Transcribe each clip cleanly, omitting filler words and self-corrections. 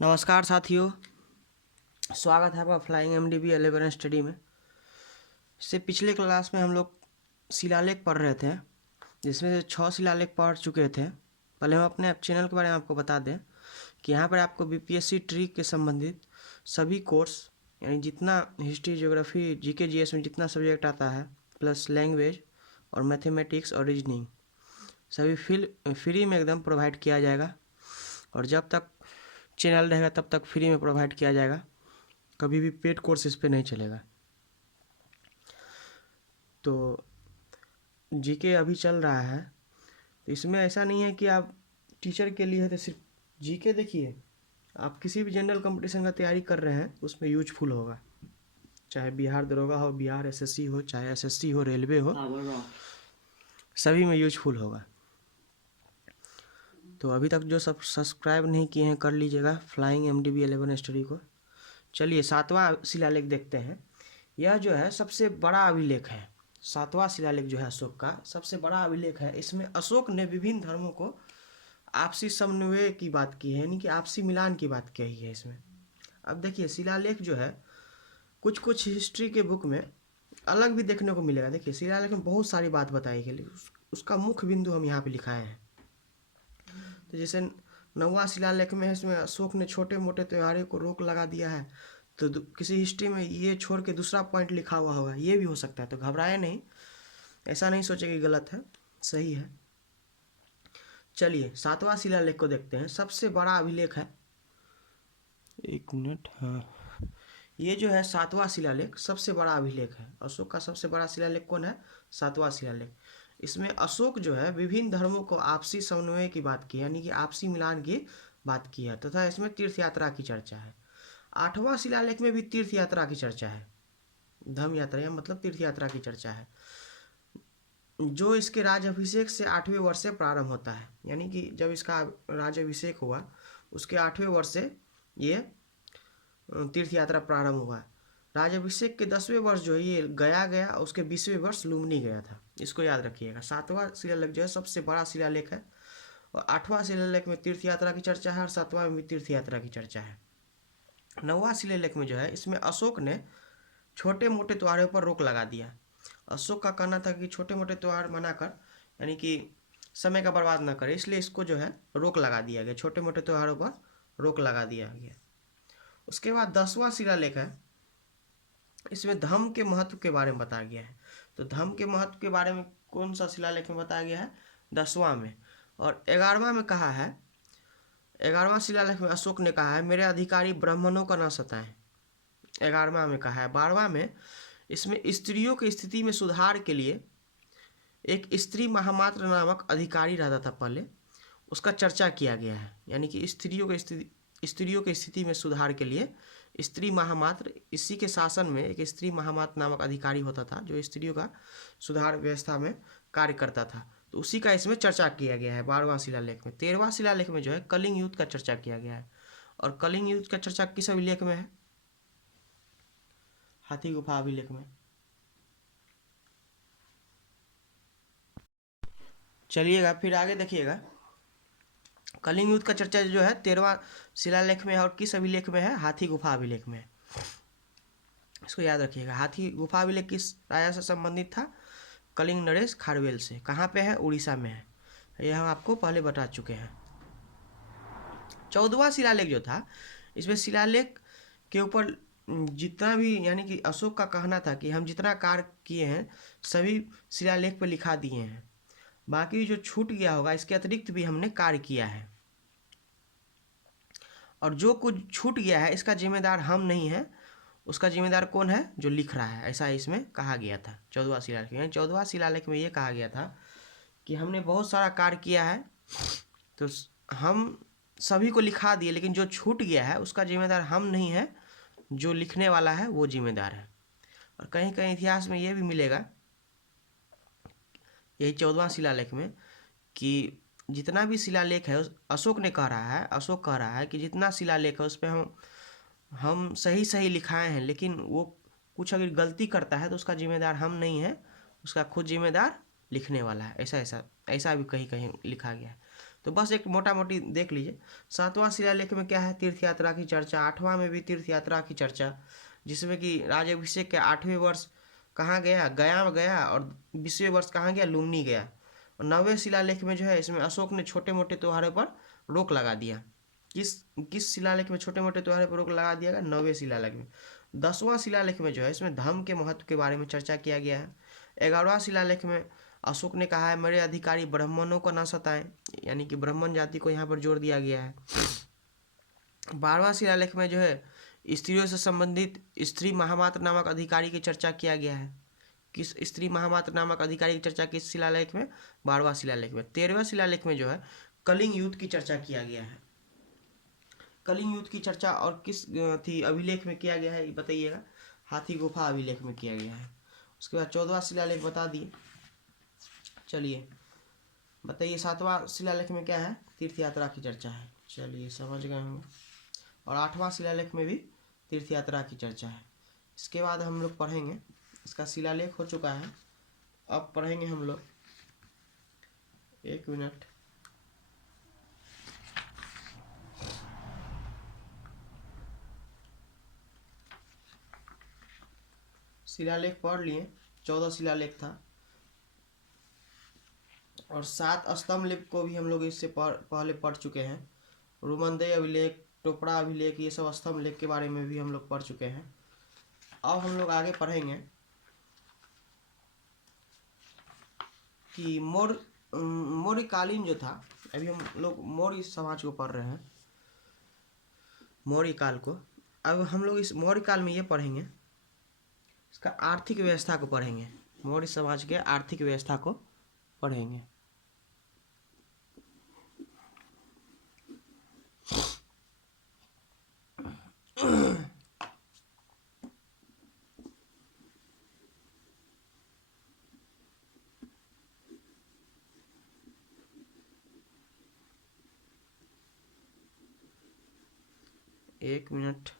नमस्कार साथियों, स्वागत है आपका फ्लाइंग एमडीबी 11 स्टडी में। इससे पिछले क्लास में हम लोग शिलालेख पढ़ रहे थे, जिसमें से 6 शिलालेख पढ़ चुके थे। पहले हम अपने चैनल के बारे में आपको बता दें कि यहाँ पर आपको बीपीएससी ट्री के संबंधित सभी कोर्स, यानी जितना हिस्ट्री, ज्योग्राफी, जीके जीएस में जितना सब्जेक्ट आता है, प्लस लैंग्वेज और मैथमेटिक्स और रीजनिंग, सभी फ्री में एकदम प्रोवाइड किया जाएगा। और जब तक चैनल रहेगा तब तक फ्री में प्रोवाइड किया जाएगा, कभी भी पेड कोर्स इस पे नहीं चलेगा। तो जीके अभी चल रहा है, तो इसमें ऐसा नहीं है कि आप टीचर के लिए है तो सिर्फ जीके देखिए। आप किसी भी जनरल कंपटीशन का तैयारी कर रहे हैं उसमें यूजफुल होगा, चाहे बिहार दरोगा हो, बिहार एसएससी हो, चाहे एसएससी हो, रेलवे हो, सभी में यूजफुल होगा। तो अभी तक जो सब सब्सक्राइब नहीं किए हैं कर लीजिएगा फ्लाइंग एमडीबी 11 स्टडी को। चलिए 7वां शिलालेख देखते हैं। यह जो है सबसे बड़ा अभिलेख है। 7वां शिलालेख जो है अशोक का सबसे बड़ा अभिलेख है। इसमें अशोक ने विभिन्न धर्मों को आपसी समन्वय की बात की है, यानी कि आपसी मिलान की बात कही है इसमें। अब देखिए शिलालेख जो है कुछ कुछ हिस्ट्री के बुक में अलग भी देखने को मिलेगा। देखिए शिलालेख में बहुत सारी बात बताई गई, उसका मुख्य बिंदु हम यहाँ पे लिखाए हैं। तो जैसे 9वां शिलालेख में है, इसमें अशोक ने छोटे मोटे त्योहारों को रोक लगा दिया है। तो किसी हिस्ट्री में ये छोड़ के दूसरा पॉइंट लिखा हुआ होगा, ये भी हो सकता है। तो घबराए नहीं, ऐसा नहीं सोचे कि गलत है, सही है। चलिए 7वां शिलालेख को देखते हैं। सबसे बड़ा अभिलेख है, एक मिनट, हाँ, ये जो है 7वां शिलालेख सबसे बड़ा अभिलेख है। अशोक का सबसे बड़ा शिलालेख कौन है? 7वां शिलालेख। इसमें अशोक जो है विभिन्न धर्मों को आपसी समन्वय की बात की, यानी कि आपसी मिलान की बात की है, तथा इसमें तीर्थ यात्रा की चर्चा है। 8वां शिलालेख में भी तीर्थ यात्रा की चर्चा है, धर्म यात्रा या मतलब तीर्थ यात्रा की चर्चा है, जो इसके राज्याभिषेक से 8वें वर्ष से प्रारंभ होता है। यानी कि जब इसका राज्याभिषेक हुआ उसके 8वें वर्ष से ये तीर्थ यात्रा प्रारंभ हुआ। राज्याभिषेक के 10वें वर्ष जो है ये गया गया, उसके 20वें वर्ष लुम्बिनी गया था। इसको याद रखिएगा। 7वां शिलालेख जो है सबसे बड़ा शिलालेख है, और 8वां शिलालेख में तीर्थ यात्रा की चर्चा है, और 7वां में भी तीर्थ यात्रा की चर्चा है। 9वां शिलालेख में जो है इसमें अशोक ने छोटे मोटे त्योहारों पर रोक लगा दिया। अशोक का कहना था कि छोटे मोटे त्योहार मनाकर, यानी कि समय का बर्बाद न करे, इसलिए इसको जो है रोक लगा दिया गया, छोटे मोटे त्योहारों पर रोक लगा दिया गया। उसके बाद 10वां शिलालेख है, इसमें धम्म के महत्व के बारे में बताया गया है। तो धम्म के महत्व के बारे में कौन सा शिलालेख में बताया गया है? 10वां में। और 11वां में कहा है, 11वां शिलालेख में अशोक ने कहा है मेरे अधिकारी ब्राह्मणों का न सताएं। 11वां में कहा है। 12वां में इसमें स्त्रियों की स्थिति में सुधार के लिए एक स्त्री महामात्र नामक अधिकारी रहता था पहले, उसका चर्चा किया गया है। यानी कि स्त्रियों की स्थिति में सुधार के लिए स्त्री महामात्र, इसी के शासन में एक स्त्री महामात्र नामक अधिकारी होता था जो स्त्रियों का सुधार व्यवस्था में कार्य करता था। तो उसी का इसमें चर्चा किया गया है 12वां शिलालेख में। 13वां शिलालेख में जो है कलिंग युद्ध का चर्चा किया गया है। और कलिंग युद्ध का चर्चा किस अभिलेख में है? हाथी गुफा अभिलेख में। चलिएगा फिर आगे देखिएगा। कलिंग युद्ध का चर्चा जो है 13वां शिलालेख में है, और किस अभिलेख में है? हाथी गुफा अभिलेख में। इसको याद रखिएगा। हाथी गुफा अभिलेख किस राजा से संबंधित था? कलिंग नरेश खारवेल से। कहाँ पे है? उड़ीसा में है। यह हम आपको पहले बता चुके हैं। 14वां शिलालेख जो था, इसमें शिलालेख के ऊपर जितना भी, यानी कि अशोक का कहना था कि हम जितना कार्य किए हैं सभी शिलालेख पर लिखा दिए हैं, बाकी जो छूट गया होगा इसके अतिरिक्त भी हमने कार्य किया है, और जो कुछ छूट गया है इसका जिम्मेदार हम नहीं है, उसका जिम्मेदार कौन है? जो लिख रहा है। ऐसा इसमें कहा गया था 14वां शिलालेख में। 14वां शिलालेख में ये कहा गया था कि हमने बहुत सारा कार्य किया है, तो हम सभी को लिखा दिए, लेकिन जो छूट गया है उसका जिम्मेदार हम नहीं है, जो लिखने वाला है वो जिम्मेदार है। और कहीं कहीं इतिहास में ये भी मिलेगा, यही 14वां शिलालेख में, कि जितना भी शिलालेख है अशोक ने कह रहा है, अशोक कह रहा है कि जितना शिलालेख है उस पर हम सही सही लिखाए हैं, लेकिन वो कुछ अगर गलती करता है तो उसका जिम्मेदार हम नहीं है, उसका खुद जिम्मेदार लिखने वाला है। ऐसा ऐसा ऐसा भी कहीं कहीं लिखा गया है। तो बस एक मोटा मोटी देख लीजिए। 7वां शिलालेख में क्या है, तीर्थ यात्रा की चर्चा। 8वां में भी तीर्थ यात्रा की चर्चा, जिसमें कि राज्याभिषेक के 8वें वर्ष कहाँ गया, गया में गया, और 20वें वर्ष कहाँ गया, लुम्बिनी गया। और 9वें शिलालेख में जो है, इसमें अशोक ने छोटे मोटे त्योहारों पर रोक लगा दिया। किस किस शिलालेख में छोटे मोटे त्योहारों पर रोक लगा दिया गया, 9वें शिलालेख में। 10वां शिलालेख में जो है, इसमें धर्म के महत्व के बारे में चर्चा किया गया है। 11वां शिलालेख में अशोक ने कहा है, मेरे अधिकारी ब्राह्मणों को न सताएं, यानी कि ब्राह्मण जाति को यहाँ पर जोर दिया गया है। 12वां शिलालेख में जो है, स्त्रियों से संबंधित स्त्री महामात्र नामक अधिकारी की चर्चा किया गया है। किस स्त्री महामात्र नामक अधिकारी की चर्चा किस शिलालेख में, 12वां शिलालेख में। 13वें शिलालेख में जो है, कलिंग युद्ध की चर्चा किया गया है। कलिंग युद्ध की चर्चा और किस थी अभिलेख में किया गया है, ये बताइएगा। हाथी गुफा अभिलेख में किया गया है। उसके बाद 14वां शिलालेख बता दिए। चलिए बताइए, 7वां शिलालेख में क्या है, तीर्थ यात्रा की चर्चा है। चलिए समझ गए होंगे। और 8वां शिलालेख में भी तीर्थ यात्रा की चर्चा है। इसके बाद हम लोग पढ़ेंगे, इसका शिलालेख हो चुका है, अब पढ़ेंगे हम लोग, एक मिनट। शिलालेख पढ़ लिए, 14 शिलालेख था, और 7 स्तंभ लेख को भी हम लोग इससे पहले पढ़ चुके हैं। रुमनदेय अभिलेख, टोपड़ा अभिलेख, ये सब स्तंभ लेख के बारे में भी हम लोग पढ़ चुके हैं। अब हम लोग आगे पढ़ेंगे कि मौर्यकालीन जो था, अभी हम लोग मौर्य समाज को पढ़ रहे हैं, मौर्य काल को। अब हम लोग इस मौर्य काल में ये पढ़ेंगे, इसका आर्थिक व्यवस्था को पढ़ेंगे, मौर्य समाज के आर्थिक व्यवस्था को पढ़ेंगे। एक मिनट,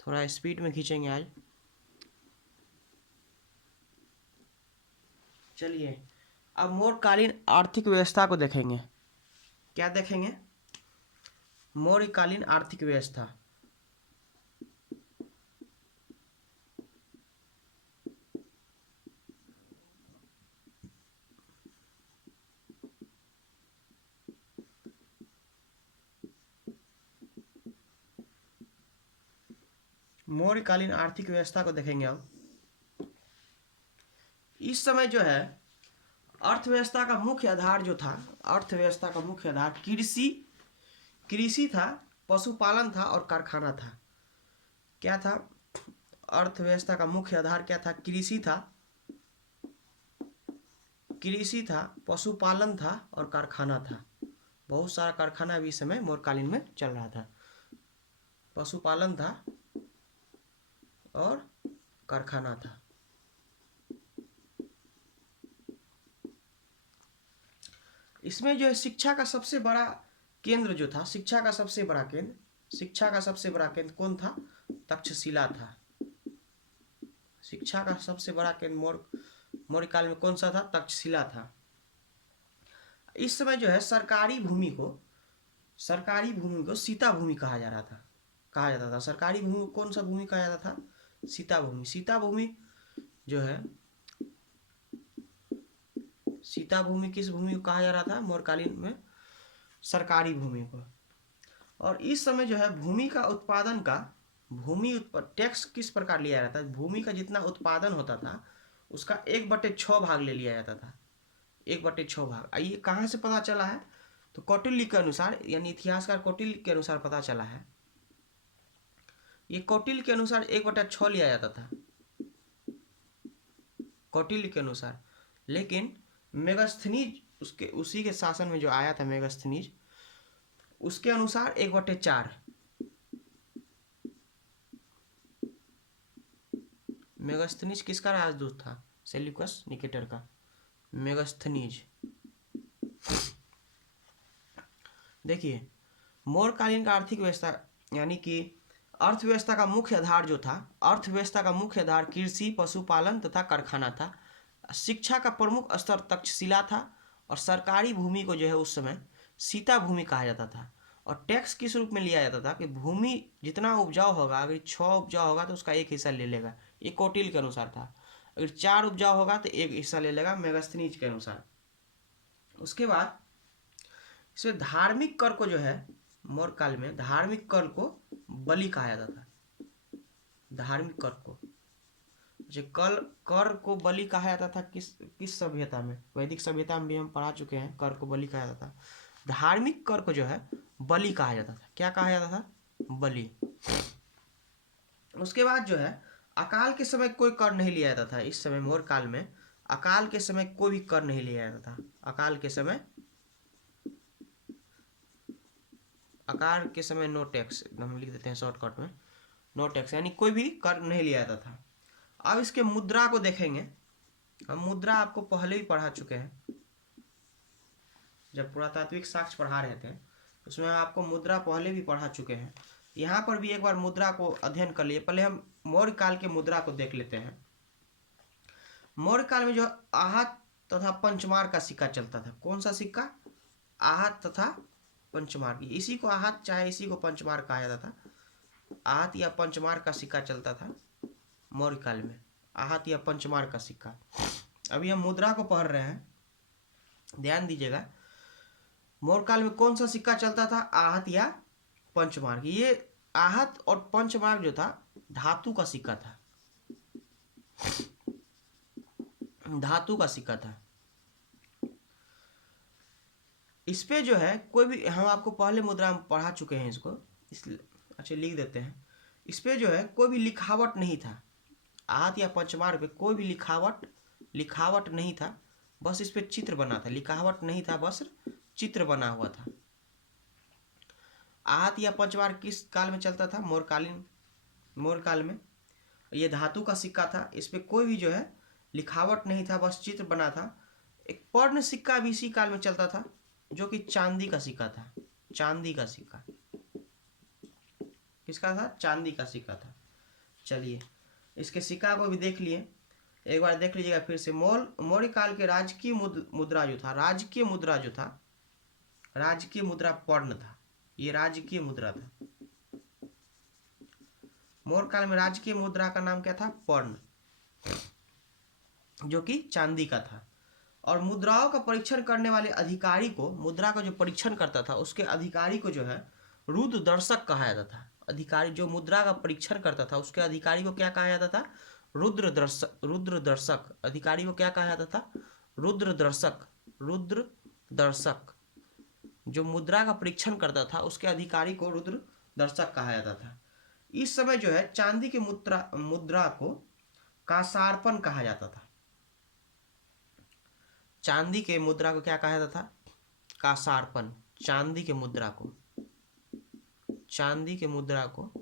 थोड़ा स्पीड में खींचेंगे आज। चलिए अब मौर्यकालीन आर्थिक व्यवस्था को देखेंगे। क्या देखेंगे, मौर्यकालीन आर्थिक व्यवस्था। मौर्यकालीन आर्थिक व्यवस्था को देखेंगे। अब इस समय जो है, अर्थव्यवस्था का मुख्य आधार जो था, अर्थव्यवस्था का मुख्य आधार कृषि था, पशुपालन था और कारखाना था। क्या था, अर्थव्यवस्था का मुख्य आधार क्या था, कृषि था, पशुपालन था और कारखाना था। बहुत सारा कारखाना भी इस समय मौर्यकालीन में चल रहा था। पशुपालन था और कारखाना था। इसमें जो है, शिक्षा का सबसे बड़ा केंद्र जो था, शिक्षा का सबसे बड़ा केंद्र कौन था, तक्षशिला था। शिक्षा का सबसे बड़ा केंद्र मौर्यकाल में कौन सा था, तक्षशिला था। इस समय जो है, सरकारी भूमि को सीता भूमि कहा जाता था। सरकारी भूमि को कौन सा भूमि कहा जाता था, सीता भूमि जो है, सीता भूमि किस भूमि को कहा जा रहा था मौर्यकालीन में, सरकारी भूमि को। और इस समय जो है, भूमि का उत्पादन का टैक्स किस प्रकार लिया जाता है, भूमि का जितना उत्पादन होता था उसका 1/6 भाग ले लिया जाता था। 1/6 भाग। ये कहाँ से पता चला है, तो कौटिल्य के अनुसार, यानी इतिहासकार कौटिल्य के अनुसार पता चला है। ये कौटिल्य के अनुसार 1/6 लिया जाता था, कौटिल्य के अनुसार। लेकिन मेगास्थनीज उसी के शासन में जो आया था, मेगास्थनीज, उसके अनुसार 1/4। मेगास्थनीज किसका राजदूत था, सेल्यूकस निकेटर का। मेगास्थनीज। देखिए, मौर्यकालीन का आर्थिक व्यवस्था, यानी कि अर्थव्यवस्था का मुख्य आधार जो था, अर्थव्यवस्था का मुख्य आधार कृषि, पशुपालन तथा कारखाना था। शिक्षा का प्रमुख स्तर तक्षशिला था और सरकारी भूमि को जो है उस समय सीता भूमि कहा जाता था। और टैक्स किस रूप में लिया जाता था कि भूमि जितना उपजाऊ होगा, अगर 6 उपजाऊ होगा तो उसका 1 हिस्सा ले लेगा, ये कौटिल्य के अनुसार था। अगर 4 उपजाऊ होगा तो 1 हिस्सा ले लेगा, मेगास्थनीज के अनुसार। उसके बाद इसमें धार्मिक कर को जो है मौर्य काल में धार्मिक कर को बलि कहा जाता था। धार्मिक कर को जो कर को बलि कहा जाता था किस सभ्यता में? वैदिक सभ्यता में भी हम पढ़ा चुके हैं, कर को बलि कहा जाता था। धार्मिक कर को जो है बलि कहा जाता था। क्या कहा जाता था? बलि। उसके बाद जो है अकाल के समय कोई कर नहीं लिया जाता था। इस समय मौर्य काल में अकाल के समय कोई भी कर नहीं लिया जाता था। अकाल के समय नो टैक्स, एकदम हम लिख देते हैं शॉर्टकट में, नो टैक्स, यानी कोई भी कर नहीं लिया जाता था। अब इसके मुद्रा को देखेंगे हम। मुद्रा आपको पहले ही पढ़ा चुके हैं, जब पुरातात्विक साक्ष्य पढ़ा रहे थे उसमें आपको मुद्रा पहले भी पढ़ा चुके हैं। यहाँ पर भी एक बार मुद्रा को अध्ययन कर लिए। पहले हम मौर्य काल के मुद्रा को देख लेते हैं। मौर्य काल में जो आहत तथा पंचमार का सिक्का चलता था। कौन सा सिक्का? आहत तथा पंचमार। इसी को आहत चाहे इसी को पंचमार कहा जाता था। आहत या पंचमार का सिक्का चलता था मौर्य काल में, आहत या पंचमार का सिक्का। अभी हम मुद्रा को पढ़ रहे हैं, ध्यान दीजिएगा। मौर्य काल में कौन सा सिक्का चलता था? आहत या पंचमार्क। ये आहत और पंचमार्क जो था धातु का सिक्का था, धातु का सिक्का था। इस पे जो है कोई भी, हम आपको पहले मुद्रा में पढ़ा चुके हैं इसको, इसलिए अच्छा लिख देते हैं। इस पे जो है कोई भी लिखावट नहीं था। आहत या पंचमार्क पे कोई भी लिखावट नहीं था, बस इस पे चित्र बना था। लिखावट नहीं था, बस चित्र बना हुआ था। आहत या पंचमार्क किस काल में चलता था? मौर्य काल में। ये धातु का सिक्का था, इस पे कोई भी जो है लिखावट नहीं था, बस चित्र बना था। एक पर्ण सिक्का भी इसी काल में चलता था, जो कि चांदी का सिक्का था। चांदी का सिक्का किसका था? चांदी का सिक्का था। चलिए इसके सिक्का को भी देख लिए, एक बार देख लीजिएगा फिर से। मौर्य काल के राजकीय मुद्रा जो था, राजकीय मुद्रा पर्ण था। ये राजकीय मुद्रा था। मौर्य काल में राजकीय मुद्रा का नाम क्या था? पर्ण, जो कि चांदी का था। और मुद्राओं का परीक्षण करने वाले अधिकारी को, मुद्रा का जो परीक्षण करता था उसके अधिकारी को जो है रुद्रदर्शक कहा जाता था। अधिकारी जो मुद्रा का परीक्षण करता था उसके अधिकारी को क्या कहा जाता था? रुद्रदर्शक। अधिकारी को क्या कहा जाता था? रुद्रदर्शक। जो मुद्रा का परीक्षण करता था उसके अधिकारी को रुद्रदर्शक कहा जाता था। इस समय जो है चांदी के मुद्रा को कासार्पण कहा जाता था। चांदी के मुद्रा को क्या कहा जाता था? कासार्पण। चांदी के मुद्रा को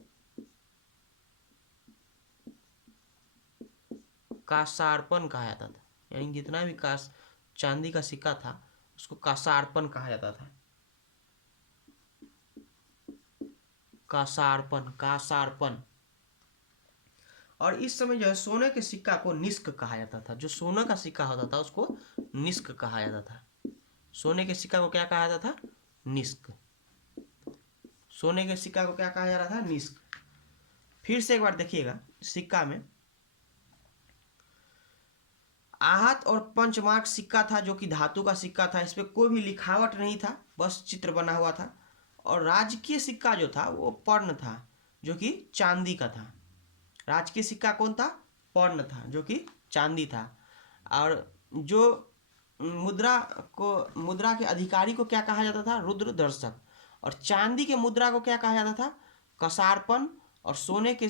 कासार्पण कहा जाता था। यानी जितना भी चांदी का सिक्का था उसको कासार्पण कहा जाता था। कासार्पण। और इस समय जो है सोने के सिक्का को निष्क कहा जाता था। जो सोना का सिक्का होता था उसको निष्क कहा जाता था। सोने के सिक्का को क्या कहा जाता था? निष्क। सोने के सिक्का को क्या कहा जा रहा था? निष्क। फिर से एक बार देखिएगा सिक्का में। आहत और पंचमार्क सिक्का था, जो कि धातु का सिक्का था। इस पे कोई भी लिखावट नहीं था, बस चित्र बना हुआ था। और राजकीय सिक्का जो था वो पर्ण था, जो कि चांदी का था। राजकीय सिक्का कौन था? पर्ण था, जो कि चांदी था। और जो मुद्रा के अधिकारी को क्या कहा जाता था? रुद्रदर्शक। और चांदी के मुद्रा को क्या कहा जाता था? कसार्पण। और सोने के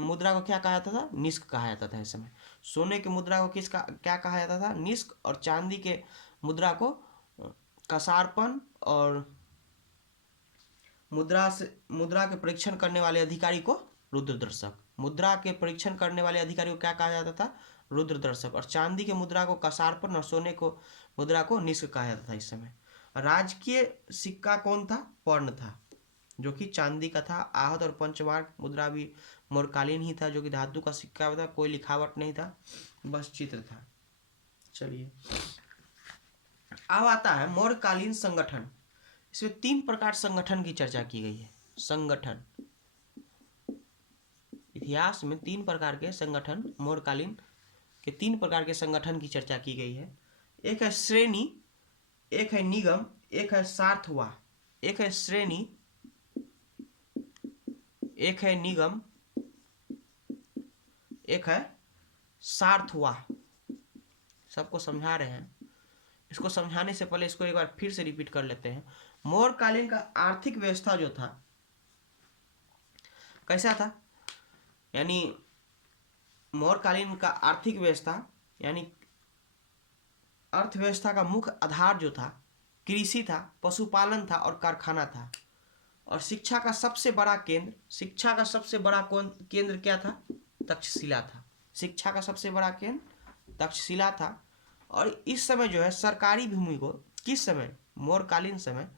मुद्रा को क्या कहा जाता था? निष्क कहा जाता था। इस समय सोने के मुद्रा को क्या कहा जाता था? निष्क। और चांदी के मुद्रा को कसार्पण। और मुद्रा के परीक्षण करने वाले अधिकारी को रुद्रदर्शक। मुद्रा के परीक्षण करने वाले अधिकारी को क्या कहा जाता था? रुद्रदर्शक। और चांदी के मुद्रा को कसार्पण और सोने को मुद्रा को निष्क कहा जाता था। इस समय राजकीय सिक्का कौन था? पर्ण था, जो कि चांदी का था। आहत और पंचमार्क मुद्रा भी मौर्यकालीन ही था, जो कि धातु का सिक्का था। कोई लिखावट नहीं था, बस चित्र था। चलिए अब आता है मौर्यकालीन संगठन। इसमें 3 प्रकार संगठन की चर्चा की गई है। संगठन, इतिहास में 3 प्रकार के संगठन, मौर्यकालीन के 3 प्रकार के संगठन की चर्चा की गई है। एक है श्रेणी, एक है निगम, एक है सार्थवा। एक है श्रेणी, एक है निगम, एक है सार्थवा। सबको समझा रहे हैं। इसको समझाने से पहले इसको एक बार फिर से रिपीट कर लेते हैं। मौर्यकालीन का आर्थिक व्यवस्था जो था कैसा था, यानी मौर्यकालीन का आर्थिक व्यवस्था यानी अर्थव्यवस्था का मुख्य आधार जो था कृषि था, पशुपालन था और कारखाना था। और शिक्षा का सबसे बड़ा केंद्र, शिक्षा का सबसे बड़ा केंद्र क्या था? तक्षशिला था। शिक्षा का सबसे बड़ा केंद्र तक्षशिला था। और इस समय जो है सरकारी भूमि को, किस समय? मौर्यकालीन समय,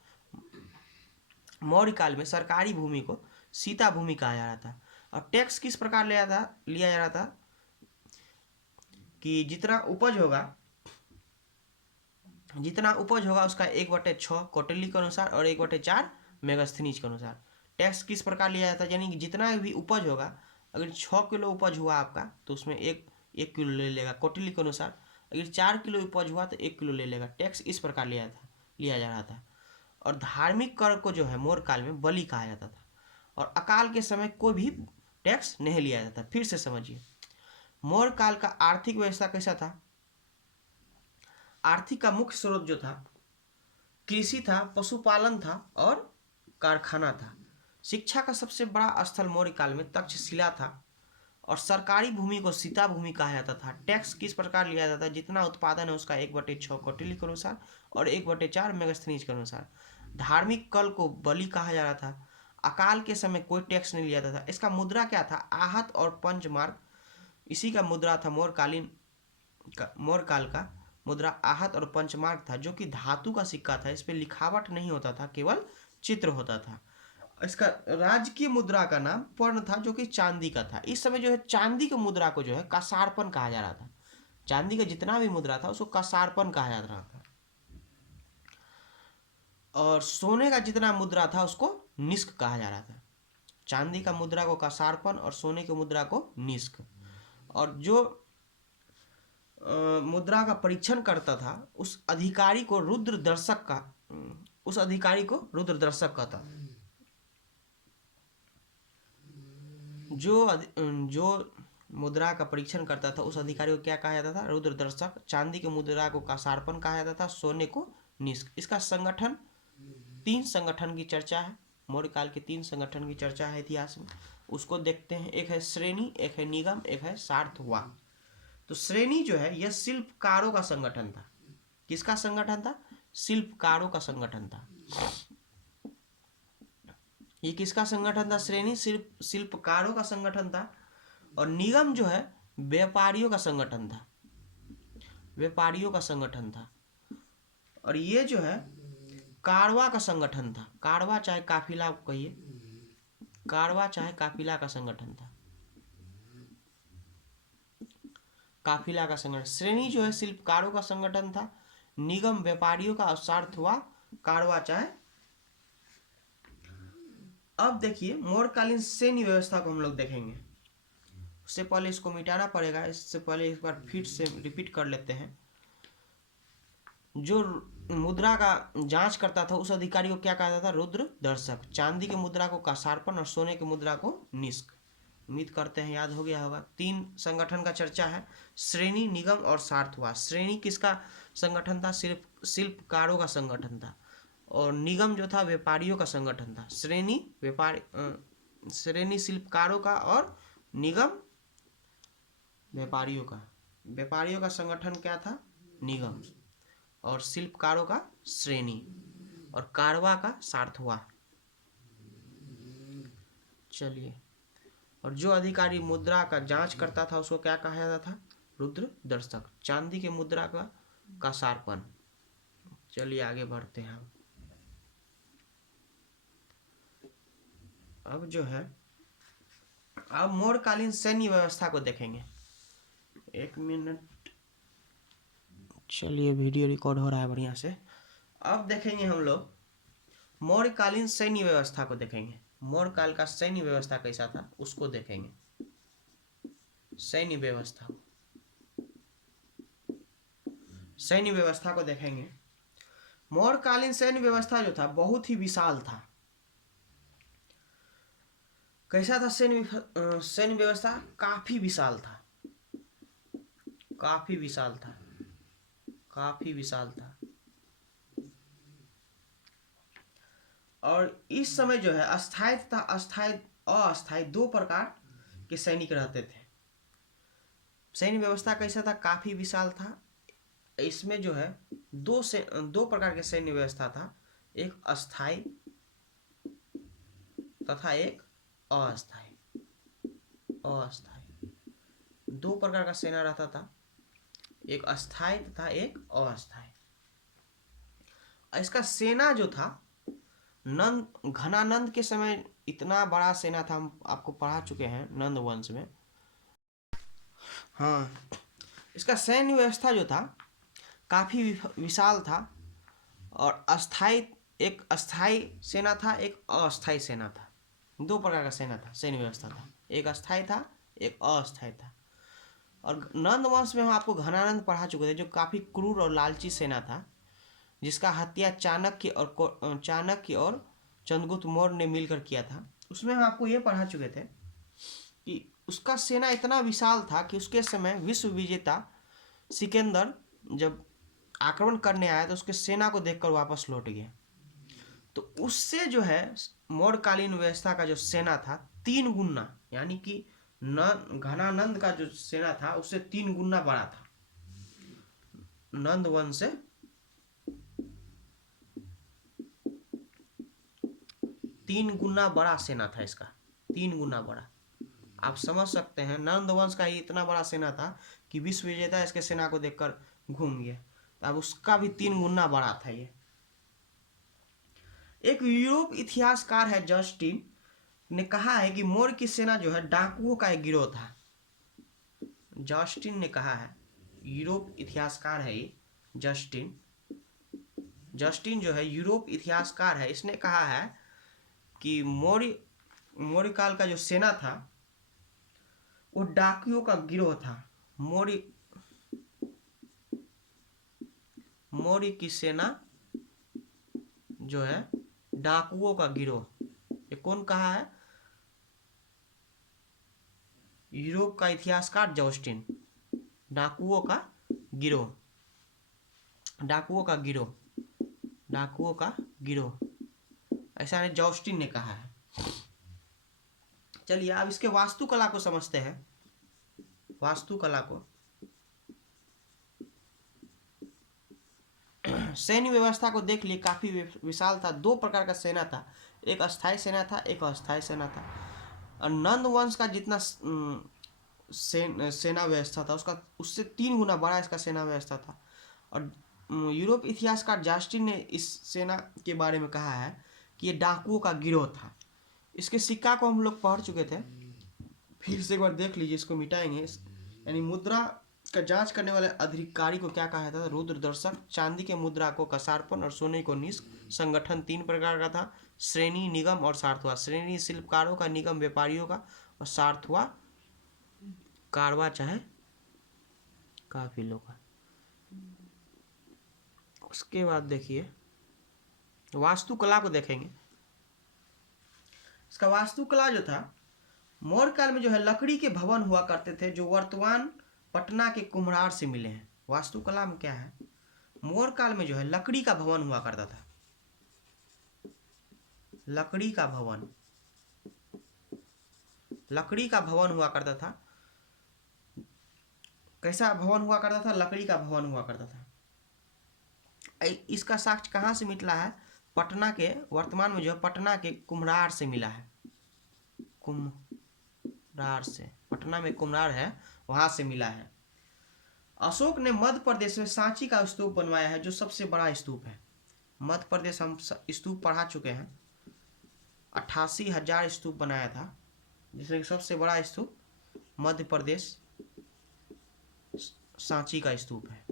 मौर्य काल में सरकारी भूमि को सीता भूमि कहा जा रहा था। और टैक्स किस प्रकार लिया जा रहा था कि जितना उपज होगा उसका 1/6 कौटिल्य के अनुसार और 1/4 मेगास्थनीज के अनुसार। टैक्स किस प्रकार लिया जाता है, यानी कि जितना भी उपज होगा, अगर 6 किलो उपज हुआ आपका तो उसमें एक किलो ले लेगा कौटिल्य के अनुसार। अगर 4 किलो उपज हुआ तो 1 किलो ले लेगा। टैक्स इस प्रकार लिया जा रहा था। और धार्मिक कर को जो है मौर्य काल में बलि कहा जाता था। और अकाल के समय कोई भी टैक्स नहीं लिया जाता। फिर से समझिए, मौर्य काल का आर्थिक व्यवस्था कैसा था? आर्थिक का मुख्य स्रोत जो था कृषि था, पशुपालन था और कारखाना था। शिक्षा का सबसे बड़ा स्थल मौर्य काल में तक्षशिला था। और सरकारी भूमि को सीता भूमि कहा जाता था। टैक्स किस प्रकार लिया जाता है? जितना उत्पादन है उसका 1/6 कौटिल्य के अनुसार और 1/4 मेगास्थनीज के अनुसार। धार्मिक कल को बलि कहा जा रहा था। अकाल के समय कोई टैक्स नहीं लिया जाता था। इसका मुद्रा क्या था? आहत और पंचमार्क, इसी का मुद्रा था। मौर्य काल का मुद्रा आहत और पंचमार्क था, जो कि धातु का सिक्का था। इस पर लिखावट नहीं होता था, केवल चित्र होता था। इसका राजकीय मुद्रा का नाम पर्ण था, जो कि चांदी का था। इस समय जो है चांदी की मुद्रा को जो है कसारपन कहा जा रहा था। चांदी का जितना भी मुद्रा था उसको कसारपन कहा जा रहा था। और सोने का जितना मुद्रा था उसको निष्क कहा जा रहा था। चांदी का मुद्रा को कसारपन और सोने की मुद्रा को निष्क। और जो मुद्रा का परीक्षण करता था उस अधिकारी को रुद्र दर्शक कहता। जो मुद्रा का परीक्षण करता था उस अधिकारी को क्या कहा जाता था? रुद्र दर्शक। चांदी की मुद्रा को कसारपन कहा जाता था, सोने को निष्क। इसका संगठन, 3 संगठन की चर्चा है। मौर्य काल के 3 संगठन की चर्चा है इतिहास में, उसको देखते हैं। एक है श्रेणी, एक है निगम, एक है सार्थवा। तो श्रेणी जो है यह शिल्पकारों का संगठन था। किसका संगठन था? शिल्पकारों का संगठन था। ये किसका संगठन था? श्रेणी शिल्पकारों का संगठन था। और निगम जो है व्यापारियों का संगठन था। व्यापारियों का संगठन था। और ये जो है कारवा का संगठन था। कारवा चाहे काफिला कहिए, कारवा चाहे काफिला का संगठन था। काफिला का संगठन। श्रेणी जो है शिल्पकारों का संगठन था, निगम व्यापारियों का, और सार्थवा कारवा चाहे। अब देखिए मौर्यकालीन सैन्य व्यवस्था को हम लोग देखेंगे। उससे पहले इसको मिटाना पड़ेगा। इससे पहले एक बार फिर से रिपीट कर लेते हैं। जो मुद्रा का जांच करता था उस अधिकारी को क्या कहा जाता था? रुद्र दर्शक। चांदी की मुद्रा को कसारपन और सोने की मुद्रा को निष्क। उम्मीद करते हैं याद हो गया होगा। 3 संगठन का चर्चा है, श्रेणी, निगम और सार्थवा। श्रेणी किसका संगठन था? शिल्पकारों का संगठन था। और निगम जो था व्यापारियों का संगठन था। श्रेणी शिल्पकारों का और निगम व्यापारियों का। व्यापारियों का संगठन क्या था? निगम। और शिल्पकारों का श्रेणी। और कारवा का सार्थवा। चलिए, और जो अधिकारी मुद्रा का जांच करता था उसको क्या कहा जाता था? रुद्र दर्शक। चांदी के मुद्रा का कसारपन। चलिए आगे बढ़ते हैं। अब जो है अब मौर्यकालीन सैन्य व्यवस्था को देखेंगे। 1 मिनट। चलिए वीडियो रिकॉर्ड हो रहा है बढ़िया से। अब देखेंगे हम लोग मौर्यकालीन सैन्य व्यवस्था को देखेंगे। मौर्यकाल का सैन्य व्यवस्था कैसा था उसको देखेंगे। सैन्य व्यवस्था को देखेंगे। मौर्यकालीन सैन्य व्यवस्था जो था बहुत ही विशाल था। कैसा था सैन्य व्यवस्था? काफी विशाल था, काफी विशाल था, काफी विशाल था। और इस समय जो है अस्थायी तथा अस्थायी दो प्रकार के सैनिक रहते थे। सैन्य व्यवस्था कैसा था? काफी विशाल था। इसमें जो है दो प्रकार के सैन्य व्यवस्था था, एक अस्थायी तथा एक अस्थायी। दो प्रकार का सेना रहता था, एक अस्थायी तथा एक अस्थायी। इसका सेना जो था घनानंद के समय इतना बड़ा सेना था, हम आपको पढ़ा चुके हैं नंद वंश में। हाँ, इसका सैन्य व्यवस्था जो था काफी विशाल था और एक अस्थायी सेना था, एक अस्थायी सेना था। दो प्रकार का सेना था, सैन्य व्यवस्था था, एक अस्थायी था, एक अस्थायी था। और नंद वंश में हम आपको घनानंद पढ़ा चुके थे, जो काफी क्रूर और लालची सेना था, जिसका हत्या चाणक्य और चंद्रगुप्त मौर्य ने मिलकर किया था। उसमें हम आपको ये पढ़ा चुके थे कि उसका सेना इतना विशाल था कि उसके समय विश्व विजेता सिकंदर जब आक्रमण करने आया तो उसके सेना को देखकर वापस लौट गया। तो उससे जो है मौर्यकालीन व्यवस्था का जो सेना था 3 गुना, यानी कि घनानंद का जो सेना था उससे 3 गुना बड़ा था। नंद वंश से 3 गुना बड़ा सेना था इसका, 3 गुना बड़ा। आप समझ सकते हैं, नंद वंश का ही इतना बड़ा सेना था कि विश्व विजेता इसके सेना को देखकर घूम गया। तो अब उसका भी 3 गुना बड़ा था ये। एक यूरोप इतिहासकार है जस्टिन ने कहा है कि मौर्य की सेना जो है डाकुओं का एक गिरोह था। जस्टिन ने कहा है, यूरोप इतिहासकार है ये जस्टिन जो है यूरोप इतिहासकार है। इसने कहा है कि मौर्य काल का जो सेना था वो डाकुओं का गिरोह था। मौर्य की सेना जो है डाकुओं का गिरोह। ये कौन कहा है? यूरोप का इतिहासकार जस्टिन। डाकुओं का गिरोह, डाकुओं का गिरोह, डाकुओं का गिरोह, ऐसा ने जस्टिन ने कहा है। चलिए अब इसके वास्तुकला को समझते हैं। वास्तुकला को, सैन्य व्यवस्था को देख लिए, काफी विशाल था। 2 प्रकार का सेना था, एक अस्थायी सेना था, एक अस्थायी सेना था। और नंद वंश का जितना सेना व्यवस्था था उसका उससे 3 गुना बड़ा इसका सेना व्यवस्था था। और यूरोप इतिहासकार जस्टिन ने इस सेना के बारे में कहा है कि ये डाकुओं का गिरोह था। इसके सिक्का को हम लोग पढ़ चुके थे, फिर से एक बार देख लीजिए, इसको मिटाएंगे। यानी मुद्रा का जांच करने वाले अधिकारी को क्या कहा था? रुद्रदर्शक। चांदी के मुद्रा को कसारपन और सोने को निष्क। संगठन 3 प्रकार का था, श्रेणी, निगम और सार्थवा। श्रेणी शिल्पकारों का, निगम व्यापारियों का और सार्थवा कारवा चाहे काफिलों का। उसके बाद देखिए वास्तुकला को देखेंगे। इसका वास्तुकला जो था, मौर्य काल में जो है लकड़ी के भवन हुआ करते थे, जो वर्तमान पटना के कुम्हरार से मिले हैं। वास्तुकला में क्या है? मौर्य काल में जो है लकड़ी का भवन हुआ करता था, लकड़ी का भवन, लकड़ी का भवन हुआ करता था। कैसा भवन हुआ करता था? लकड़ी का भवन हुआ करता था। इसका साक्ष्य कहाँ से मिला है? पटना के, वर्तमान में जो है पटना के कुम्हरार से मिला है। कुम्हरार से, पटना में कुम्हरार है, वहां से मिला है। अशोक ने मध्य प्रदेश में सांची का स्तूप बनवाया है, जो सबसे बड़ा स्तूप है। मध्य प्रदेश हम स्तूप पढ़ा चुके हैं, 88,000 स्तूप बनाया था, जिसमें सबसे बड़ा स्तूप मध्य प्रदेश सांची का स्तूप है।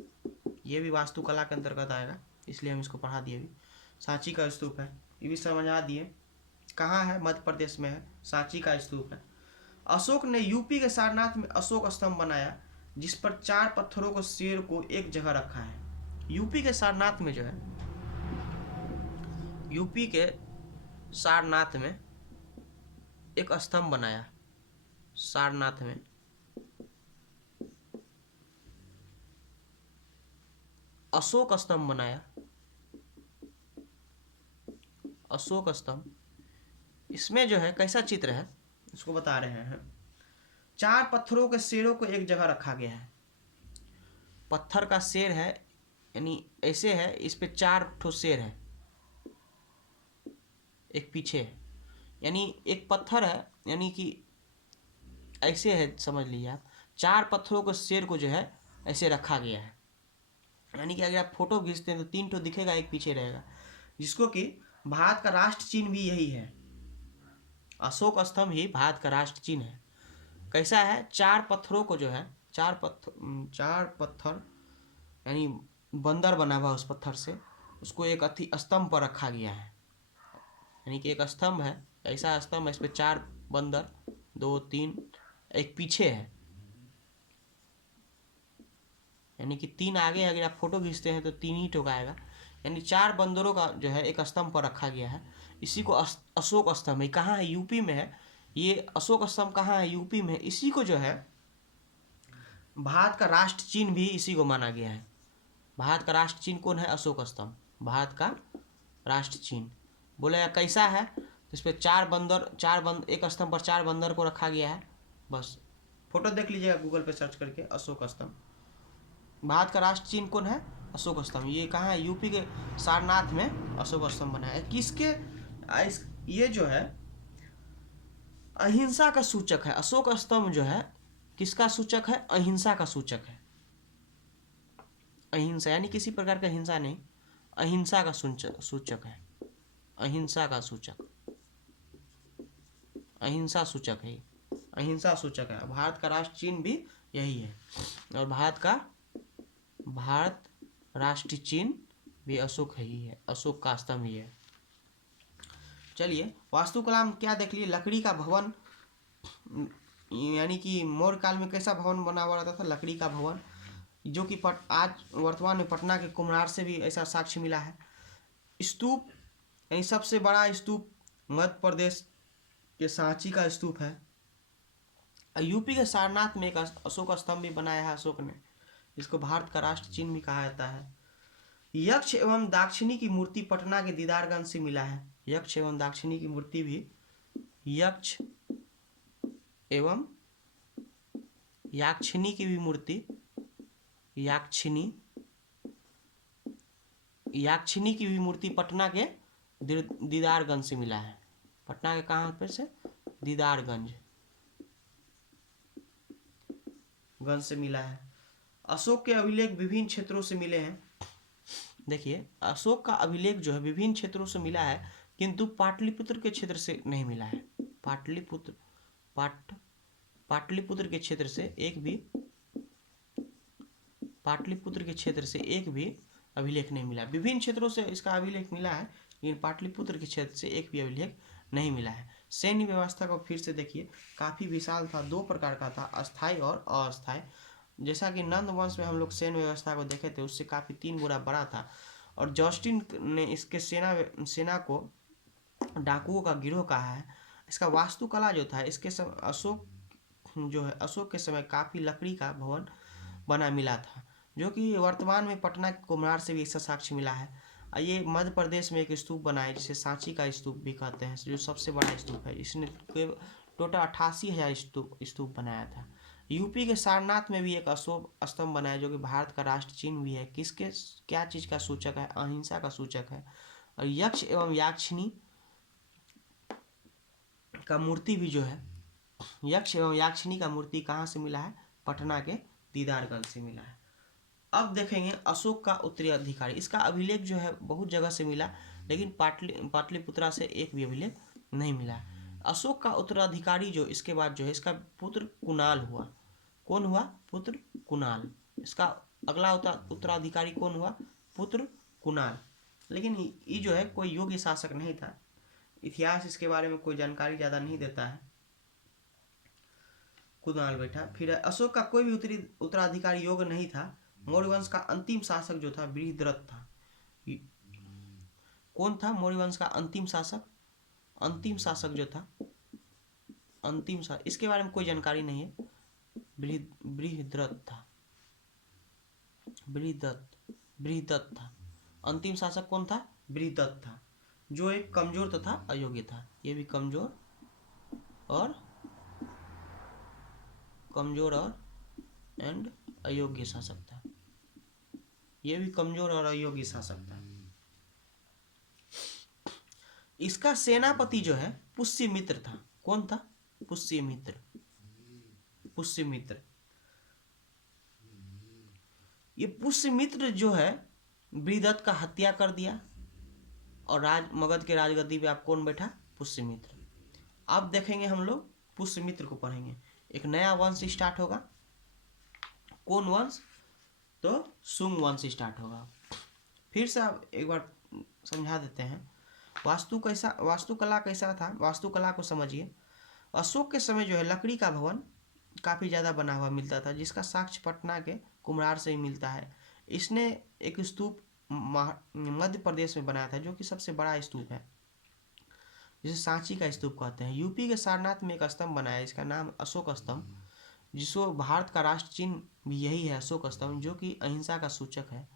ये भी वास्तुकला के अंतर्गत आएगा, इसलिए हम इसको पढ़ा दिए। अभी सांची का स्तूप है, ये भी समझा दिए। कहाँ है? मध्य प्रदेश में है, सांची का स्तूप है। अशोक ने यूपी के सारनाथ में अशोक स्तंभ बनाया, जिस पर 4 पत्थरों को शेर को एक जगह रखा है। यूपी के सारनाथ में जो है, यूपी के सारनाथ में एक स्तंभ बनाया, सारनाथ में अशोक स्तंभ बनाया, अशोक स्तंभ। इसमें जो है कैसा चित्र है इसको बता रहे हैं। 4 पत्थरों के शेरों को एक जगह रखा गया है। पत्थर का शेर है, यानी ऐसे है, इस पे 4 ठो शेर है, एक पीछे है, यानी एक पत्थर है, यानी कि ऐसे है, समझ लीजिए आप। 4 पत्थरों के शेर को जो है ऐसे रखा गया है, यानी कि अगर आप फोटो खींचते हैं तो 3 ठो दिखेगा, एक पीछे रहेगा, जिसको कि भारत का राष्ट्र चिन्ह भी यही है। अशोक स्तंभ ही भारत का राष्ट्र चिन्ह है। कैसा है? 4 पत्थरों को जो है, 4 पत्थर यानी बंदर बना हुआ उस पत्थर से, उसको एक अति स्तंभ पर रखा गया है। यानी कि एक स्तंभ है, ऐसा स्तंभ है, इस पे 4 बंदर, 2 3, एक पीछे है, यानी कि 3 आगे। अगर आप फोटो खींचते हैं तो 3 ही ठोका आएगा, यानी 4 बंदरों का जो है एक स्तंभ पर रखा गया है। इसी को अशोक स्तंभ है। कहाँ है? यूपी में है। ये अशोक स्तंभ कहाँ है? यूपी में। इसी को जो है भारत का राष्ट्र चिन्ह भी इसी को माना गया है। भारत का राष्ट्र चिन्ह कौन है? अशोक स्तंभ, भारत का राष्ट्र चिन्ह। बोले कैसा है? तो इस पर 4 बंदर, एक स्तंभ पर 4 बंदर को रखा गया है। बस फोटो देख लीजिएगा गूगल पे सर्च करके, अशोक स्तंभ। भारत का राष्ट्र चिन्ह कौन है? अशोक स्तंभ। ये कहाँ है? यूपी के सारनाथ में अशोक स्तंभ बना है। किसके? ये जो है अहिंसा का सूचक है। अशोक स्तंभ जो है किसका सूचक है? अहिंसा का सूचक है। अहिंसा यानी किसी प्रकार का हिंसा नहीं, अहिंसा का सूचक है। अहिंसा का सूचक, अहिंसा सूचक है, अहिंसा सूचक है। भारत का राष्ट्र चिन्ह भी यही है, और भारत राष्ट्रीय चिन्ह भी अशोक ही है, अशोक का स्तंभ ही है। चलिए वास्तुकला में क्या देख लिए? लकड़ी का भवन, यानी कि मौर्य काल में कैसा भवन बना हुआ रहता था? लकड़ी का भवन, जो कि आज वर्तमान में पटना के कुम्हरार से भी ऐसा साक्ष्य मिला है। स्तूप, यानी सबसे बड़ा स्तूप मध्य प्रदेश के सांची का स्तूप है। यूपी के सारनाथ में एक अशोक स्तंभ भी बनाया है अशोक ने, जिसको भारत का राष्ट्र चिन्ह भी कहा जाता है। यक्ष एवं दाक्षिणी की मूर्ति पटना के दीदारगंज से मिला है। यक्ष एवं दाक्षिणी की मूर्ति भी, यक्ष एवं याक्षिणी की भी मूर्ति, याक्षिणी की भी मूर्ति पटना के दीदारगंज से मिला है। पटना के कहाँ पर से? दीदारगंज से मिला है। अशोक के अभिलेख विभिन्न क्षेत्रों से मिले हैं। देखिए अशोक का अभिलेख जो है विभिन्न क्षेत्रों से मिला है, किंतु पाटलिपुत्र के क्षेत्र से नहीं मिला है। पाटलिपुत्र के क्षेत्र से एक भी अभिलेख नहीं मिला। विभिन्न क्षेत्रों से इसका अभिलेख मिला है, लेकिन पाटलिपुत्र के क्षेत्र से एक भी अभिलेख नहीं मिला है। सैन्य व्यवस्था को फिर से देखिए, काफ़ी विशाल था, 2 प्रकार का था, अस्थाई और अस्थाई। जैसा कि नंद वंश में हम लोग सैन्य व्यवस्था को देखे थे, उससे काफ़ी 3 गुना बड़ा था। और जॉस्टिन ने इसके सेना को डाकुओं का गिरोह कहा है। इसका वास्तुकला जो था, इसके अशोक के समय काफ़ी लकड़ी का भवन बना मिला था, जो कि वर्तमान में पटना के कुम्हरार से भी इसका साक्ष्य मिला है। ये मध्य प्रदेश में एक स्तूप बना है, जिसे सांची का स्तूप भी कहते हैं, जो सबसे बड़ा स्तूप है। इसने टोटल 88,000 स्तूप बनाया था। यूपी के सारनाथ में भी एक अशोक स्तंभ बना है, जो कि भारत का राष्ट्र चिन्ह भी है। किसके, क्या चीज़ का सूचक है? अहिंसा का सूचक है। और यक्ष एवं याक्षिणी का मूर्ति भी जो है, यक्ष एवं याक्षिणी का मूर्ति कहाँ से मिला है? पटना के दीदारगंज से मिला है। अब देखेंगे अशोक का उत्तराधिकारी। इसका अभिलेख जो है बहुत जगह से मिला, लेकिन पाटलिपुत्रा से एक भी अभिलेख नहीं मिला। अशोक का उत्तराधिकारी जो इसके बाद जो है, इसका पुत्र कुणाल हुआ। कौन हुआ? पुत्र कुणाल। इसका अगला उत्तराधिकारी कौन हुआ? पुत्र कुणाल। लेकिन ये जो है कोई योग्य शासक नहीं था, इतिहास इसके बारे में कोई जानकारी ज़्यादा नहीं देता है। कुणाल बैठा। फिर अशोक का कोई भी उत्तराधिकारी योग्य नहीं था। मौर्य वंश का अंतिम शासक जो था बृहद्रथ था। कौन था मौर्य वंश का अंतिम शासक? अंतिम शासक जो था, अंतिम शासक, इसके बारे में कोई जानकारी नहीं है। बृहद्रथ था, बृहदत्त था। अंतिम शासक कौन था? बृहदत्त था, जो एक कमजोर तथा अयोग्य था। ये भी कमजोर और एंड अयोग्य शासक था। ये भी कमजोर और अयोग्य शासक था। इसका सेनापति जो है पुष्यमित्र था। कौन था? पुष्यमित्र। ये पुष्यमित्र जो है बृहदत्त का हत्या कर दिया और मगध के राजगद्दी पे आप कौन बैठा? पुष्यमित्र। अब देखेंगे हम लोग पुष्यमित्र को पढ़ेंगे। एक नया वंश स्टार्ट होगा। कौन वंश? तो शुंग वंश स्टार्ट होगा। फिर से आप एक बार समझा देते हैं। वास्तुकला कैसा था? वास्तुकला को समझिए। अशोक के समय जो है लकड़ी का भवन काफ़ी ज़्यादा बना हुआ मिलता था, जिसका साक्ष्य पटना के कुम्हरार से ही मिलता है। इसने एक स्तूप मध्य प्रदेश में बनाया था, जो कि सबसे बड़ा स्तूप है, जिसे सांची का स्तूप कहते हैं। यूपी के सारनाथ में एक स्तंभ बनाया, इसका नाम अशोक स्तंभ, जिसको भारत का राष्ट्र चिन्ह भी यही है, अशोक स्तंभ, जो कि अहिंसा का सूचक है।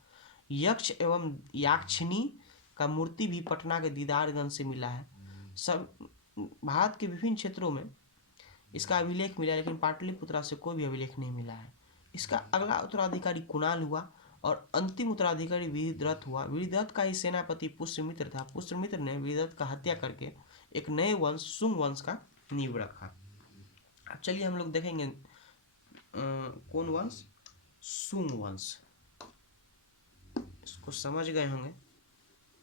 यक्ष एवं याक्षिणी का मूर्ति भी पटना के दीदारगंज से मिला है। सब भारत के विभिन्न क्षेत्रों में इसका अभिलेख मिला, लेकिन पाटलिपुत्रा से कोई भी अभिलेख नहीं मिला है। इसका अगला उत्तराधिकारी कुणाल हुआ और अंतिम उत्तराधिकारी बृहद्रथ हुआ। बृहद्रथ का ही सेनापति पुष्यमित्र था। पुष्यमित्र ने बृहद्रथ का हत्या करके एक नए वंश शुंग वंश का नींव रखा। अब चलिए हम लोग देखेंगे कौन वंश? शुंग वंश। इसको समझ गए होंगे।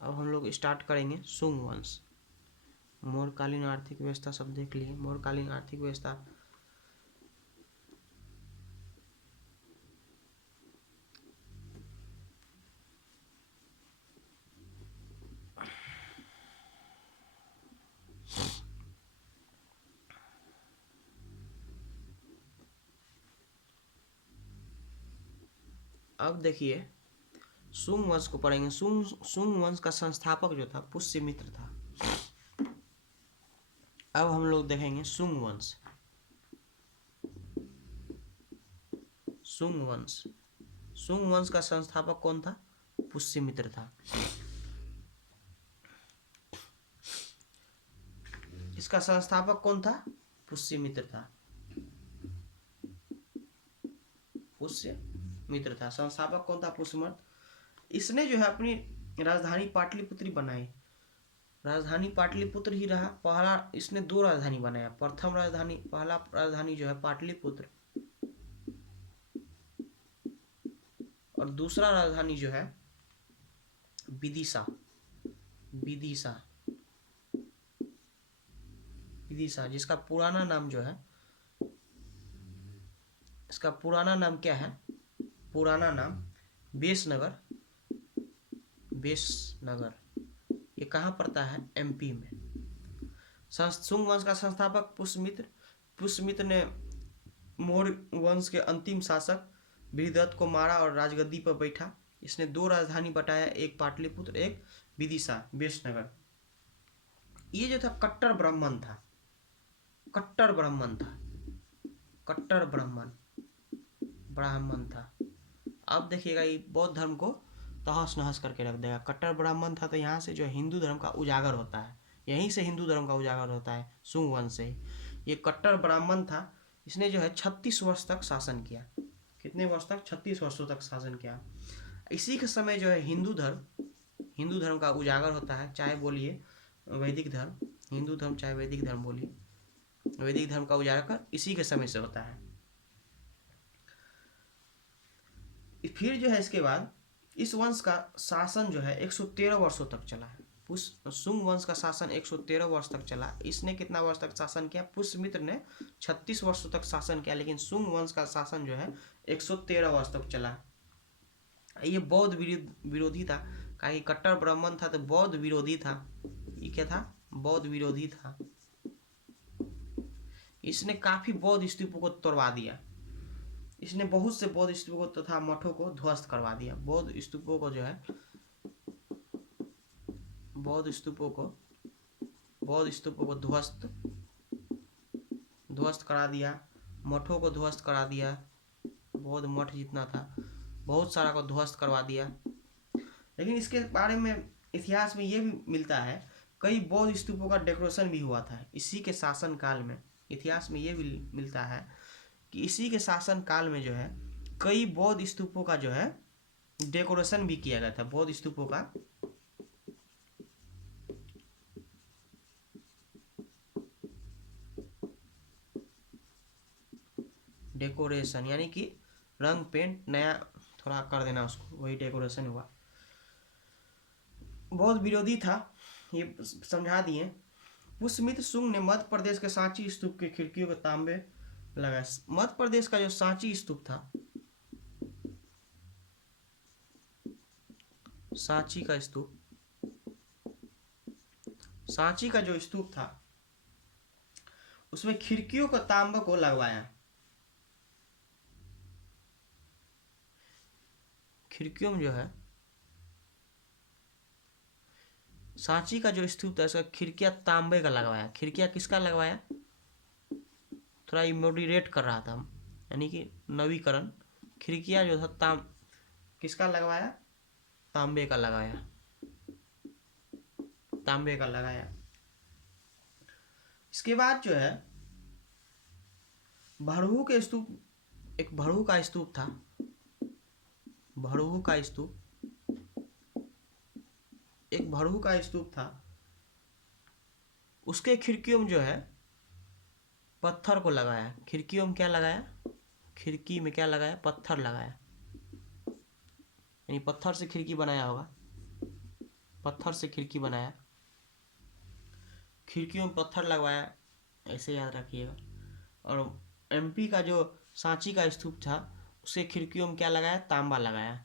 अब हम लोग स्टार्ट करेंगे शुंग वंश। मौर्यकालीन आर्थिक व्यवस्था सब देख लिए। मौर्यकालीन आर्थिक व्यवस्था अब देखिए शुंग वंश को पढ़ेंगे। शुंग वंश का संस्थापक जो था पुष्यमित्र था। अब हम लोग देखेंगे शुंग वंश। शुंग वंश का संस्थापक कौन था? पुष्यमित्र था। इसका संस्थापक कौन था? पुष्यमित्र था। संस्थापक कौन था? पुष्यमित्र। इसने जो है अपनी राजधानी पाटलिपुत्र बनाई। राजधानी पाटलिपुत्र ही रहा। पहला इसने 2 राजधानी बनाया। पहला राजधानी जो है पाटलिपुत्र, और दूसरा राजधानी जो है विदिशा, जिसका पुराना नाम जो है, इसका पुराना नाम क्या है? पुराना नाम बेसनगर। ये कहाँ पड़ता है? एमपी में। शुंग वंश का संस्थापक पुष्यमित्र ने मौर्य वंश के अंतिम शासक बृहद्रथ को मारा और राजगद्दी पर बैठा। इसने 2 राजधानी बटाया, एक पाटलिपुत्र, एक विदिशा बेसनगर। ये जो था कट्टर ब्राह्मण था। अब देखिएगा ये बौद्ध धर्म को तहस नहस करके रख देगा। कट्टर ब्राह्मण था, तो यहाँ से जो हिंदू धर्म का उजागर होता है, यहीं से हिंदू धर्म का उजागर होता है, शुंग वंश से। ये कट्टर ब्राह्मण था। इसने जो है 36 वर्ष तक शासन किया। कितने वर्ष तक? 36 वर्षों तक शासन किया। इसी के समय जो है हिंदू धर्म का उजागर होता है, चाहे बोलिए वैदिक धर्म, हिंदू धर्म चाहे वैदिक धर्म बोलिए, वैदिक धर्म का उजागर इसी के समय से होता है। फिर जो है इसके बाद इस वंश का शासन जो है 113 वर्षों तक चला है। शुंग वंश का शासन 113 वर्ष तक चला। इसने कितना वर्ष तक शासन किया? पुष्यमित्र ने 36 वर्षों तक शासन किया, लेकिन शुंग वंश का शासन जो है 113 वर्ष तक चला। ये बौद्ध विरोधी था, कहा कि कट्टर ब्राह्मण था तो बौद्ध विरोधी था। ये क्या था? बौद्ध विरोधी था। इसने काफी बौद्ध स्तूपों को तोड़वा दिया। इसने बहुत से बौद्ध स्तूपों तथा मठों को ध्वस्त करवा दिया। बौद्ध स्तूपों को जो है, बौद्ध स्तूपों को ध्वस्त करा दिया, मठों को ध्वस्त करा दिया। बौद्ध मठ जितना था बहुत सारा को ध्वस्त करवा दिया। लेकिन इसके बारे में इतिहास में ये भी मिलता है, कई बौद्ध स्तूपों का डेकोरेशन भी हुआ था इसी के शासन काल में। इतिहास में ये भी मिलता है कि इसी के शासन काल में जो है कई बौद्ध स्तूपों का जो है डेकोरेशन भी किया गया था। बौद्ध स्तूपों का डेकोरेशन यानी कि रंग पेंट नया थोड़ा कर देना उसको, वही डेकोरेशन हुआ। बौद्ध विरोधी था, ये समझा दिए। पुष्यमित्र शुंग ने मध्य प्रदेश के सांची स्तूप के खिड़कियों के तांबे लगाए। मध्य प्रदेश का जो सांची स्तूप था, सांची का जो स्तूप था उसमें खिड़कियों का तांबा को लगवाया। खिड़कियों में जो है सांची का जो स्तूप था इसका खिड़कियां तांबे का लगवाया। खिड़कियां किसका लगवाया? थोड़ा इमोडरेट कर रहा था, यानी कि नवीकरण। खिड़कियां जो था किसका लगवाया? तांबे का लगाया। तांबे का लगाया। इसके बाद जो है भड़हू के स्तूप, एक भड़हू का स्तूप था। भड़हू का स्तूप, एक भड़हू का स्तूप था। उसके खिड़कियों में जो है पत्थर को लगाया। खिड़कियों में क्या लगाया? खिड़की में क्या लगाया? पत्थर लगाया, यानी पत्थर से खिड़की बनाया होगा। पत्थर से खिड़की बनाया, खिड़कियों में पत्थर लगवाया, ऐसे याद रखिएगा। और एमपी का जो सांची का स्तूप था उसके खिड़कियों में क्या लगाया? तांबा लगाया।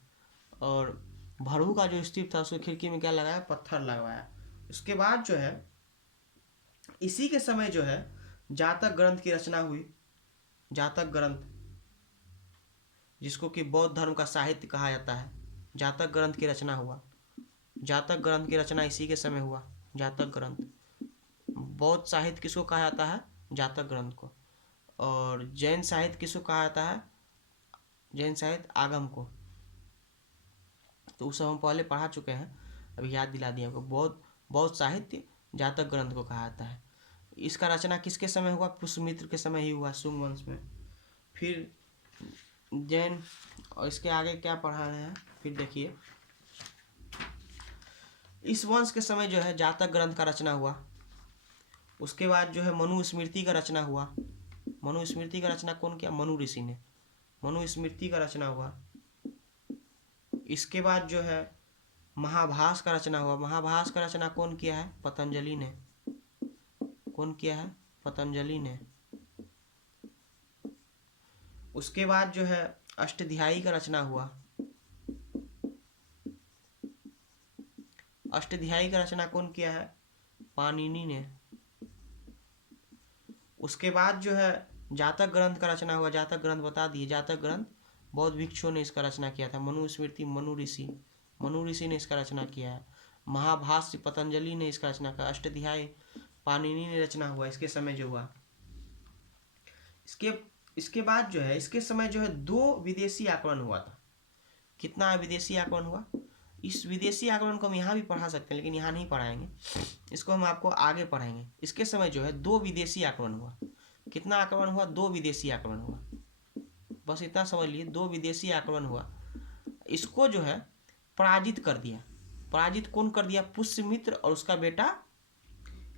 और भड़हू का जो स्तूप था उसके खिड़की में क्या लगाया? पत्थर लगवाया। उसके बाद जो है इसी के समय जो है जातक ग्रंथ की रचना हुई। जातक ग्रंथ, जिसको कि बौद्ध धर्म का साहित्य कहा जाता है, जातक ग्रंथ की रचना हुआ। जातक ग्रंथ की रचना इसी के समय हुआ। जातक ग्रंथ, बौद्ध साहित्य किसको कहा जाता है? जातक ग्रंथ को। और जैन साहित्य किसको कहा जाता है? जैन साहित्य आगम को। तो उस सब हम पहले पढ़ा चुके हैं, अभी याद दिला दिया आपको। बौद्ध साहित्य जातक ग्रंथ को कहा जाता है। इसका रचना किसके समय हुआ? पुष्यमित्र के समय ही हुआ, शुंग वंश में। फिर जैन, और इसके आगे क्या पढ़ा रहे हैं फिर देखिए। इस वंश के समय जो है जातक ग्रंथ का रचना हुआ। उसके बाद जो है मनुस्मृति का रचना हुआ। मनुस्मृति का रचना कौन किया? मनु ऋषि ने। मनुस्मृति का रचना हुआ। इसके बाद जो है महाभाष्य का रचना हुआ। महाभाष्य का रचना कौन किया है? पतंजलि ने। कौन किया है? पतंजलि ने। उसके बाद जो है अष्टाध्यायी का रचना हुआ। अष्टाध्यायी का रचना कौन किया है? पाणिनि ने। उसके बाद जो है जातक ग्रंथ का रचना हुआ। जातक ग्रंथ बता दिए। जातक ग्रंथ बौद्ध भिक्षुओं ने इसका रचना किया था। मनुस्मृति मनु ऋषि ने इसका रचना किया है। महाभाष्य पतंजलि ने इसका रचना किया। अष्टाध्यायी पाणिनि ने रचना हुआ इसके समय जो हुआ। इसके बाद जो है इसके समय जो है 2 विदेशी आक्रमण हुआ था। कितना विदेशी आक्रमण हुआ? इस विदेशी आक्रमण को हम यहाँ भी पढ़ा सकते हैं, लेकिन यहाँ नहीं पढ़ाएंगे, इसको हम आपको आगे पढ़ाएंगे। इसके समय जो है 2 विदेशी आक्रमण हुआ। कितना आक्रमण हुआ? 2 विदेशी आक्रमण हुआ। बस इतना समझ लिए, 2 विदेशी आक्रमण हुआ। इसको जो है पराजित कर दिया। पराजित कौन कर दिया? पुष्यमित्र और उसका बेटा,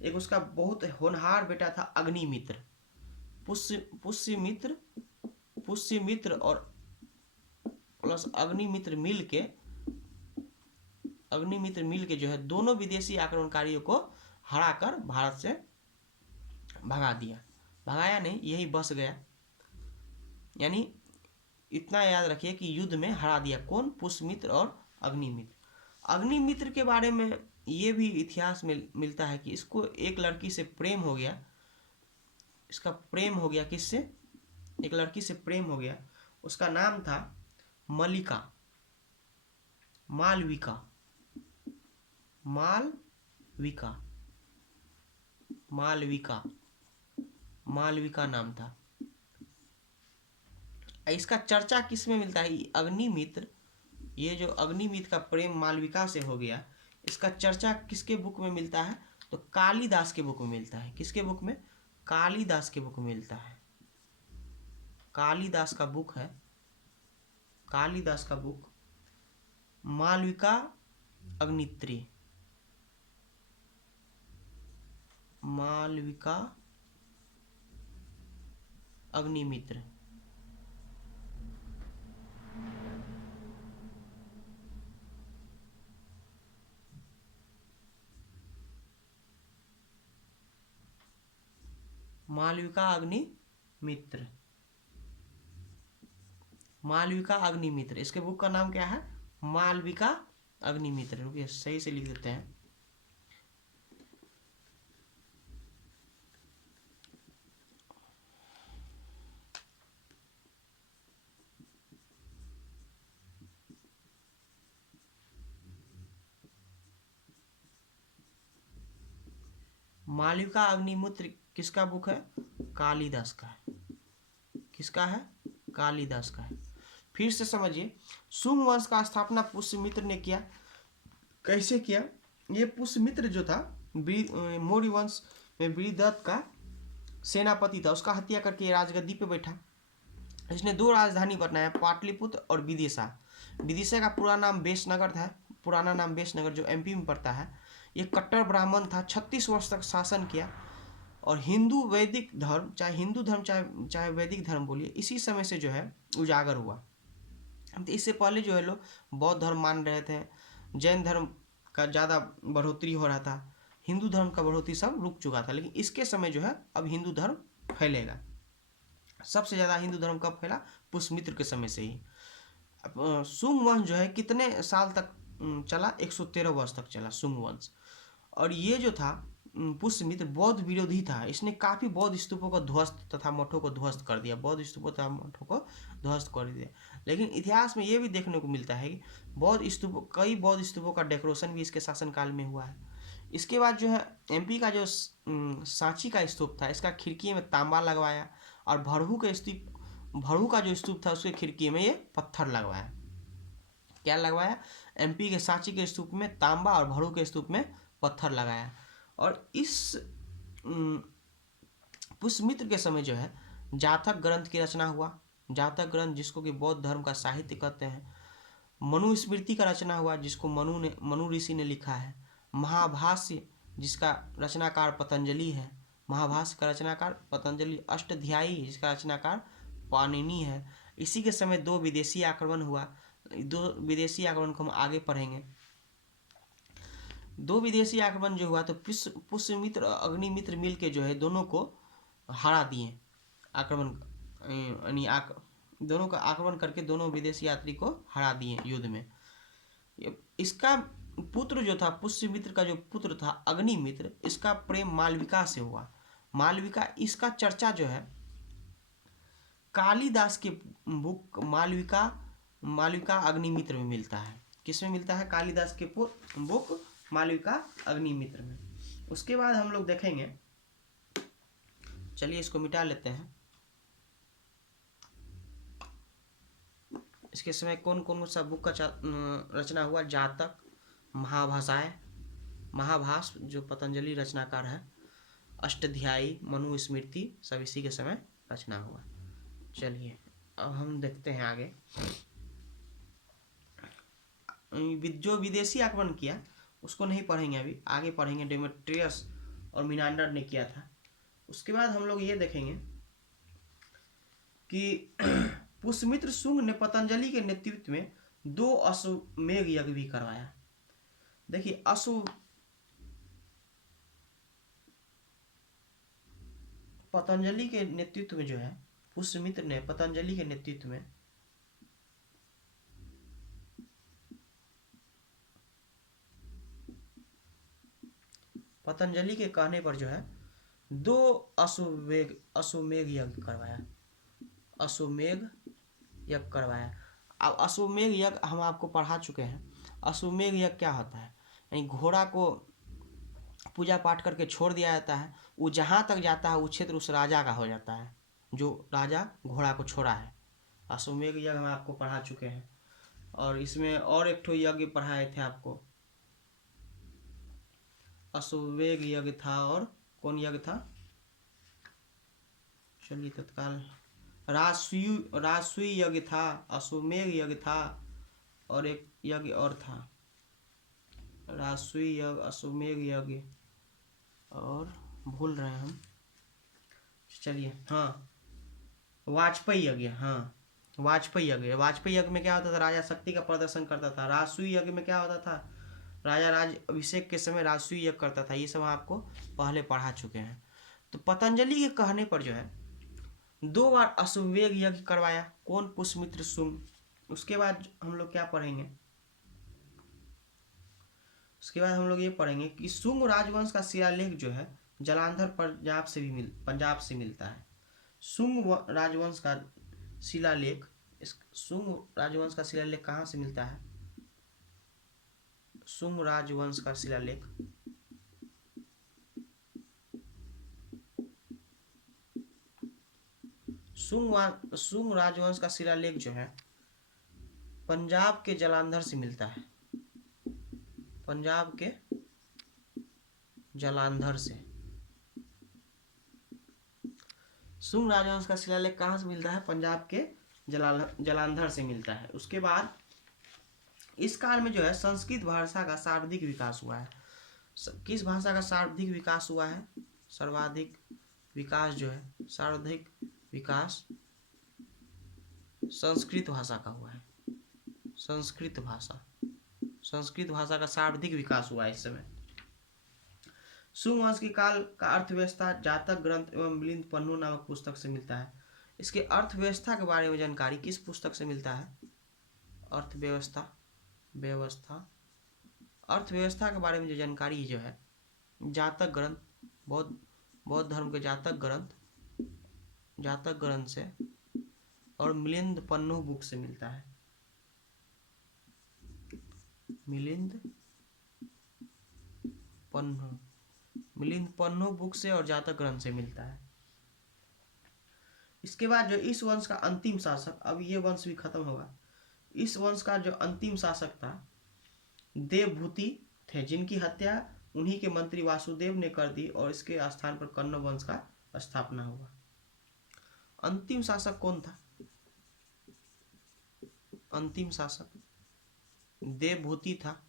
एक उसका बहुत होनहार बेटा था अग्निमित्र। पुष्यमित्र और प्लस अग्निमित्र मिल के जो है दोनों विदेशी आक्रमणकारियों को हराकर भारत से भगा दिया। भगाया नहीं, यही बस गया। यानी इतना याद रखिए कि युद्ध में हरा दिया। कौन? पुष्यमित्र और अग्निमित्र। अग्निमित्र के बारे में ये भी इतिहास में मिलता है कि इसको एक लड़की से प्रेम हो गया। इसका प्रेम हो गया किससे? एक लड़की से प्रेम हो गया, उसका नाम था मलिका, मालविका, मालविका, मालविका, मालविका नाम था। इसका चर्चा किस में मिलता है? अग्निमित्र, ये जो अग्निमित्र का प्रेम मालविका से हो गया, इसका चर्चा किसके बुक में मिलता है? तो कालिदास के बुक में मिलता है। किसके बुक में? कालिदास के बुक में मिलता है। कालिदास का बुक है, कालिदास का बुक मालविका अग्नित्री, मालविका अग्निमित्र। मालविका अग्निमित्र, मालविका अग्निमित्र, इसके बुक का नाम क्या है? मालविका अग्निमित्र। रुकिए सही से लिख देते हैं। मालविका अग्निमित्र किसका बुक है? कालिदास का है। किसका है? कालिदास का है। फिर से समझिए, शुंग वंश का स्थापना पुष्यमित्र ने किया। कैसे किया? ये पुष्यमित्र जो था मौर्य वंश में बृहदत्त का सेनापति था, उसका हत्या करके राजगद्दी पे बैठा। इसने दो राजधानी बनाया, पाटलिपुत्र और विदिशा। विदिशा का पूरा नाम बेशनगर था, पुराना नाम बेशनगर, जो एमपी में पड़ता है। ये कट्टर ब्राह्मण था, 36 वर्ष तक शासन किया। और हिंदू वैदिक धर्म, चाहे हिंदू धर्म चाहे वैदिक धर्म बोलिए, इसी समय से जो है उजागर हुआ। तो इससे पहले जो है लोग बौद्ध धर्म मान रहे थे, जैन धर्म का ज़्यादा बढ़ोतरी हो रहा था, हिंदू धर्म का बढ़ोतरी सब रुक चुका था। लेकिन इसके समय जो है अब हिंदू धर्म फैलेगा। सबसे ज़्यादा हिंदू धर्म कब फैला? पुष्यमित्र के समय से ही। शुंग वंश जो है कितने साल तक चला? 113 वर्ष तक चला शुंग वंश। और ये जो था पुष्यमित्र बौद्ध विरोधी था। इसने काफ़ी बौद्ध स्तूपों को ध्वस्त तथा मठों को ध्वस्त कर दिया, बौद्ध स्तूपों तथा मठों को ध्वस्त कर दिया। लेकिन इतिहास में ये भी देखने को मिलता है कि कई बौद्ध स्तूपों का डेकोरेशन भी इसके शासनकाल में हुआ है। इसके बाद जो है एमपी का जो सांची का स्तूप था, इसका खिड़की में तांबा लगवाया। और भड़ू का जो स्तूप था उसके खिड़की में ये पत्थर लगवाया। क्या लगवाया? एमपी के सांची के स्तूप में तांबा और भड़ू के स्तूप में पत्थर लगाया। और इस पुष्यमित्र के समय जो है जातक ग्रंथ की रचना हुआ। जातक ग्रंथ जिसको कि बौद्ध धर्म का साहित्य कहते हैं। मनुस्मृति का रचना हुआ, जिसको मनु ऋषि ने लिखा है। महाभाष्य जिसका रचनाकार पतंजलि है, महाभाष्य का रचनाकार पतंजलि। अष्टाध्यायी जिसका रचनाकार पाणिनि है। इसी के समय दो विदेशी आक्रमण हुआ। दो विदेशी आक्रमण को हम आगे पढ़ेंगे। दो विदेशी आक्रमण जो हुआ तो पुष्यमित्र और अग्निमित्र मिल के जो है दोनों को हरा दिए। दोनों का आक्रमण करके दोनों विदेशी यात्री को हरा दिए युद्ध में। इसका पुत्र जो था, पुष्यमित्र का जो पुत्र था अग्निमित्र, इसका प्रेम मालविका से हुआ। मालविका, इसका चर्चा जो है कालिदास के बुक मालविका अग्निमित्र में मिलता है। किस में मिलता है? कालिदास के बुक मालविका अग्निमित्र में। उसके बाद हम लोग देखेंगे, चलिए इसको मिटा लेते हैं। इसके समय कौन कौन सा बुक का रचना हुआ? जातक, महाभाष्य जो पतंजलि रचनाकार है, अष्टाध्यायी, मनुस्मृति, सब इसी के समय रचना हुआ। चलिए अब हम देखते हैं आगे। जो विदेशी आक्रमण किया उसको नहीं पढ़ेंगे अभी, आगे पढ़ेंगे। डेमेट्रियस और मिनांडर ने किया था। उसके बाद हम लोग ये देखेंगे कि पुष्यमित्र शुंग ने पतंजलि के नेतृत्व में 2 अश्वमेध यज्ञ भी करवाया। देखिए पतंजलि के नेतृत्व में जो है, पुष्यमित्र ने पतंजलि के नेतृत्व में पतंजलि के कहने पर जो है 2 अश्वमेध यज्ञ करवाया, अश्वमेध यज्ञ करवाया। अब अश्वमेध यज्ञ हम आपको पढ़ा चुके हैं। अश्वमेध यज्ञ क्या होता है, यानी घोड़ा को पूजा पाठ करके छोड़ दिया जाता है, वो जहाँ तक जाता है वो क्षेत्र उस राजा का हो जाता है, जो राजा घोड़ा को छोड़ा है। अश्वमेध यज्ञ हम आपको पढ़ा चुके हैं। और इसमें और एक ठो यज्ञ पढ़ाए थे आपको, अश्वमेध यज्ञ था, और कौन यज्ञ था, चलिए तत्काल, राजसूय यज्ञ था, अश्वमेध यज्ञ था, और एक यज्ञ और था, राजसूय यज्ञ, अश्वमेध यज्ञ, और भूल रहे हैं हम, चलिए हाँ, वाजपेयी यज्ञ, हाँ वाजपेयी यज्ञ। वाजपेयी यज्ञ में क्या होता था, राजा शक्ति का प्रदर्शन करता था। राजसूय यज्ञ में क्या होता था, राजा राज अभिषेक के समय राजसूय यज्ञ करता था। ये सब आपको पहले पढ़ा चुके हैं। तो पतंजलि के कहने पर जो है 2 बार अश्वमेध यज्ञ करवाया, कौन, पुष्यमित्र शुंग। उसके बाद हम लोग क्या पढ़ेंगे, उसके बाद हम लोग ये पढ़ेंगे कि शुंग राजवंश का शिलालेख जो है जालंधर पंजाब से मिलता है। शुंग राजवंश का शिलालेख, शुंग राजवंश का शिलालेख कहाँ से मिलता है, शुंग राजवंश का शिलालेख शुंग राजवंश का शिलालेख जो है पंजाब के जालंधर से मिलता है, पंजाब के जालंधर से। शुंग राजवंश का शिलालेख कहाँ से मिलता है, पंजाब के जालंधर से मिलता है। उसके बाद इस काल में जो है संस्कृत भाषा का सर्वाधिक विकास हुआ है। किस भाषा का सर्वाधिक विकास हुआ है, सर्वाधिक विकास जो है, सर्वाधिक विकास संस्कृत भाषा का हुआ है। संस्कृत भाषा का सर्वाधिक विकास हुआ है इस समय। शुंग वंश के काल का अर्थव्यवस्था जातक ग्रंथ एवं मिलिंद पन्नु नामक पुस्तक से मिलता है। इसके अर्थव्यवस्था के बारे में जानकारी किस पुस्तक से मिलता है, अर्थव्यवस्था के बारे में जो जानकारी जो है जातक ग्रंथ, बौद्ध धर्म के जातक ग्रंथ से और मिलिंद पन्नु बुक से मिलता है, मिलिंद पन्नु बुक से और जातक ग्रंथ से मिलता है। इसके बाद जो इस वंश का अंतिम शासक, अब ये वंश भी खत्म होगा, इस वंश का जो अंतिम शासक था देवभूति थे, जिनकी हत्या उन्हीं के मंत्री वासुदेव ने कर दी और इसके स्थान पर कण्व वंश का स्थापना हुआ। अंतिम शासक कौन था, अंतिम शासक देवभूति था,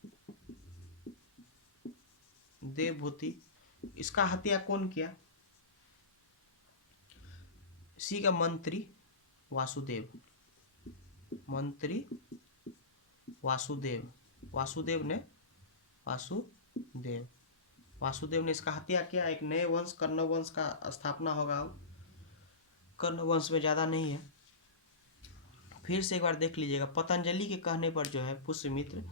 देवभूति। इसका हत्या कौन किया, इसी का मंत्री वासुदेव, वासुदेव ने इसका हत्या किया। एक नए वंश कण्व वंश का स्थापना होगा। कण्व वंश में ज़्यादा नहीं है। फिर से एक बार देख लीजिएगा, पतंजलि के कहने पर जो है पुष्यमित्र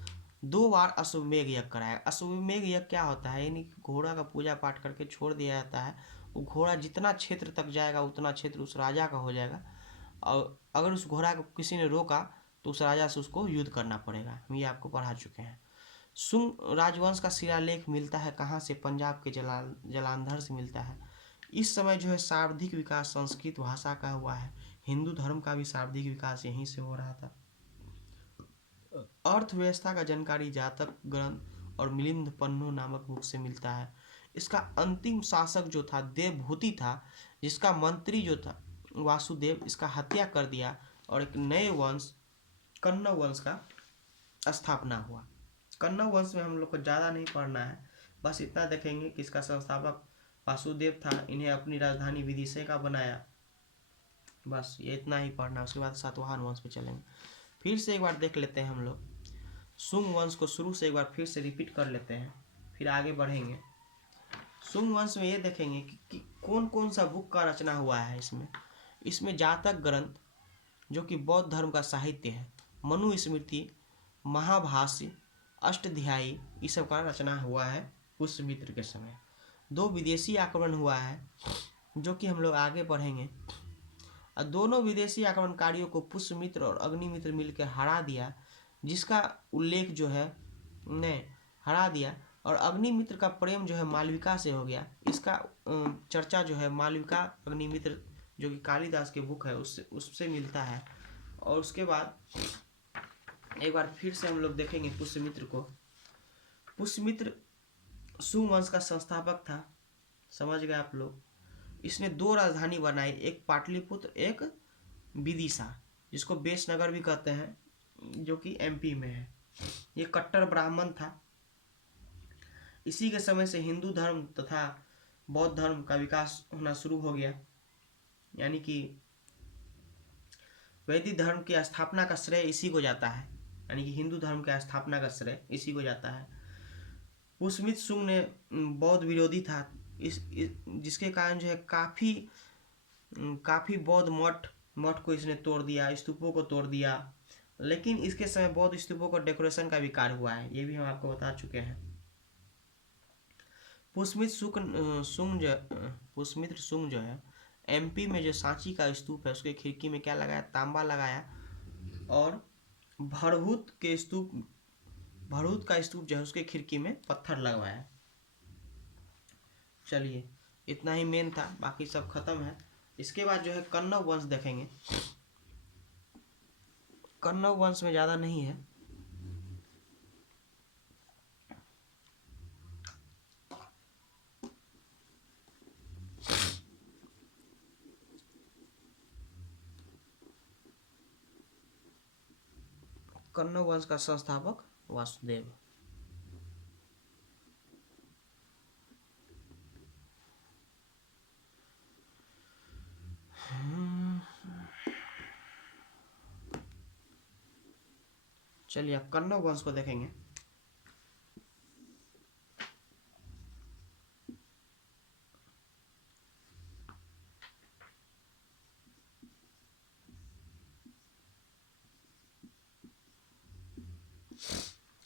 2 बार अश्वमेध यज्ञ कराया। अश्वमेध यज्ञ क्या होता है, यानी घोड़ा का पूजा पाठ करके छोड़ दिया जाता है। वो घोड़ा जितना क्षेत्र तक जाएगा उतना क्षेत्र उस राजा का हो जाएगा, और अगर उस घोड़ा को किसी ने रोका तो उस राजा से उसको युद्ध करना पड़ेगा। हम ये आपको पढ़ा चुके हैं। शुंग राजवंश का शिलालेख मिलता है कहाँ से, पंजाब के जालंधर से मिलता है। इस समय जो है सर्वाधिक विकास संस्कृत भाषा का हुआ है। हिंदू धर्म का भी सर्वाधिक विकास यहीं से हो रहा था। अर्थव्यवस्था का जानकारी जातक ग्रंथ और मिलिंद पन्नु नामक बुक से मिलता है। इसका अंतिम शासक जो था देवभूति था, जिसका मंत्री जो था वासुदेव, इसका हत्या कर दिया और एक नए वंश कण्व वंश का स्थापना हुआ। कण्व वंश में हम लोग को ज़्यादा नहीं पढ़ना है, बस इतना देखेंगे कि इसका संस्थापक वासुदेव था, इन्हें अपनी राजधानी विदिशा का बनाया, बस ये इतना ही पढ़ना। उसके बाद सातवाहन वंश पे चलेंगे। फिर से एक बार देख लेते हैं हम लोग शुंग वंश को, शुरू से एक बार फिर से रिपीट कर लेते हैं, फिर आगे बढ़ेंगे। शुंग वंश में ये देखेंगे कि कौन कौन सा बुक का रचना हुआ है। इसमें जातक ग्रंथ जो कि बौद्ध धर्म का साहित्य है, मनुस्मृति, महाभाष्य, अष्टाध्यायी, इस सब का रचना हुआ है पुष्यमित्र के समय। दो विदेशी आक्रमण हुआ है जो कि हम लोग आगे बढ़ेंगे। और दोनों विदेशी आक्रमणकारियों को पुष्यमित्र और अग्निमित्र मिलकर हरा दिया, जिसका उल्लेख जो है ने हरा दिया। और अग्निमित्र का प्रेम जो है मालविका से हो गया। इसका चर्चा जो है मालविका अग्निमित्र जो कि कालिदास के बुक है उससे मिलता है। और उसके बाद एक बार फिर से हम लोग देखेंगे पुष्यमित्र को। पुष्यमित्र सुंग वंश का संस्थापक था, समझ गए आप लोग। इसने दो राजधानी बनाई, एक पाटलिपुत्र एक विदिशा, जिसको बेसनगर भी कहते हैं, जो कि एमपी में है। ये कट्टर ब्राह्मण था। इसी के समय से हिंदू धर्म तथा बौद्ध धर्म का विकास होना शुरू हो गया, यानी कि वैदिक धर्म की स्थापना का श्रेय इसी को जाता है, यानी कि हिंदू धर्म की स्थापना का श्रेय इसी को जाता है। पुष्यमित्र सुंग ने बौद्ध विरोधी था, जिसके कारण जो है काफ़ी बौद्ध मठ को इसने तोड़ दिया, स्तूपों को तोड़ दिया। लेकिन इसके समय बौद्ध स्तूपों को डेकोरेशन का भी कार्य हुआ है, ये भी हम आपको बता चुके हैं। पुष्यमित्र सुंग जो है एमपी में जो सांची का स्तूप है उसके खिड़की में क्या लगाया, तांबा लगाया। और भरभूत का स्तूप जो है उसके खिड़की में पत्थर लगवाया। चलिए इतना ही मेन था, बाकी सब खत्म है। इसके बाद जो है कन्नव वंश देखेंगे। कन्नव वंश में ज़्यादा नहीं है। कन्नव वंश का संस्थापक वासुदेव। चलिए अब कन्नव वंश को देखेंगे।